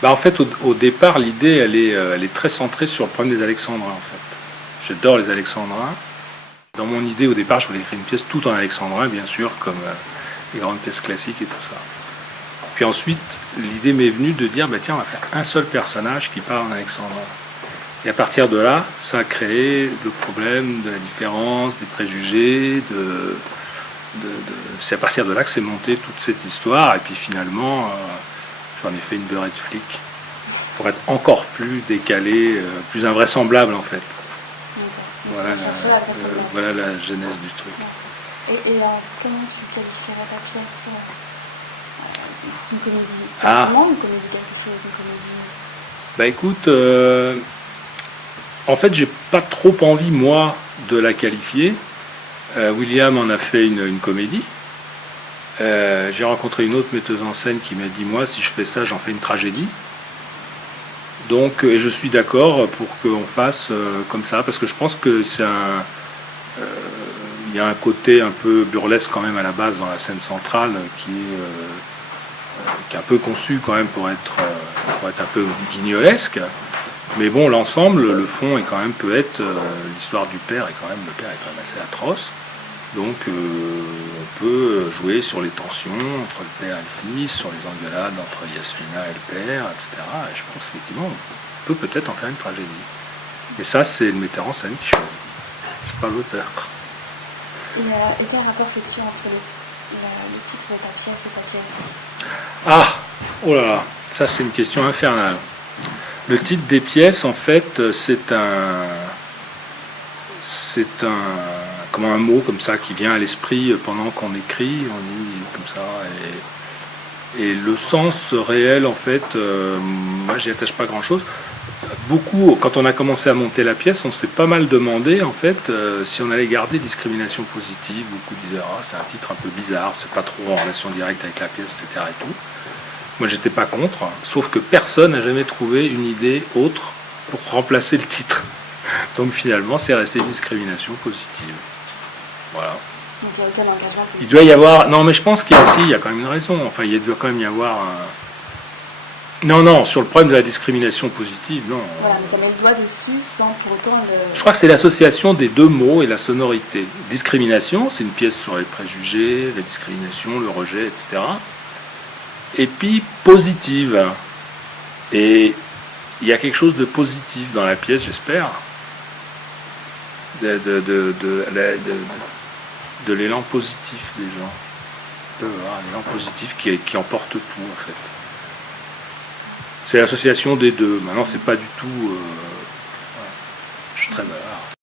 En fait, au départ, l'idée, elle est très centrée sur le problème des alexandrins, en fait. J'adore les alexandrins. Dans mon idée, au départ, je voulais écrire une pièce tout en alexandrin, bien sûr, comme les grandes pièces classiques et tout ça. Puis ensuite, l'idée m'est venue de dire, bah, tiens, on va faire un seul personnage qui parle en alexandrin. Et à partir de là, ça a créé le problème de la différence, des préjugés, c'est à partir de là que s'est montée toute cette histoire. Et puis finalement, j'en ai fait une beurrée de flic pour être encore plus décalé, plus invraisemblable en fait. Voilà la genèse du truc. Et comment tu qualifierais ta pièce? C'est une comédie. C'est Ah. vraiment une comédie, quelque chose de comédie. Bah écoute, en fait, j'ai pas trop envie, moi, de la qualifier. William en a fait une comédie. J'ai rencontré une autre metteuse en scène qui m'a dit, moi, si je fais ça, j'en fais une tragédie. Donc, et je suis d'accord pour qu'on fasse comme ça, parce que je pense que c'est il y a un côté un peu burlesque quand même à la base dans la scène centrale qui est un peu conçu quand même pour être un peu guignolesque. Mais bon, l'ensemble, le fond est quand même peut être l'histoire du père le père est quand même assez atroce. Donc on peut jouer sur les tensions entre le père et le fils, sur les engueulades entre Yasmina et le père, etc. Et je pense qu'effectivement, on peut peut-être en faire une tragédie. Et ça, c'est le metteur en scène qui choisit. C'est pas l'auteur. Et quel rapport fais-tu entre le titre de ta pièce et ta pièce? Ah, oh là là, ça c'est une question infernale. Le titre des pièces, en fait, c'est comment un mot comme ça qui vient à l'esprit pendant qu'on écrit, on dit comme ça. Et le sens réel, en fait, moi j'y attache pas grand-chose. Beaucoup, quand on a commencé à monter la pièce, on s'est pas mal demandé en fait si on allait garder discrimination positive. Beaucoup disaient ah, c'est un titre un peu bizarre, c'est pas trop en relation directe avec la pièce, etc. et tout. Moi j'étais pas contre, sauf que personne n'a jamais trouvé une idée autre pour remplacer le titre. Donc finalement c'est resté discrimination positive. Voilà. Donc il y a aucun engagement politique. Il doit y avoir. Non mais je pense qu'il y a aussi, il y a quand même une raison. Enfin il doit quand même y avoir un. Non, sur le problème de la discrimination positive, non. Voilà, mais ça met le doigt dessus sans pour autant le... Je crois que c'est l'association des deux mots et la sonorité. Discrimination, c'est une pièce sur les préjugés, la discrimination, le rejet, etc. Et puis positive. Et il y a quelque chose de positif dans la pièce, j'espère. De l'élan positif des gens. Un élan positif qui emporte tout, en fait. C'est l'association des deux. Maintenant, c'est pas du tout. Je suis très bavard.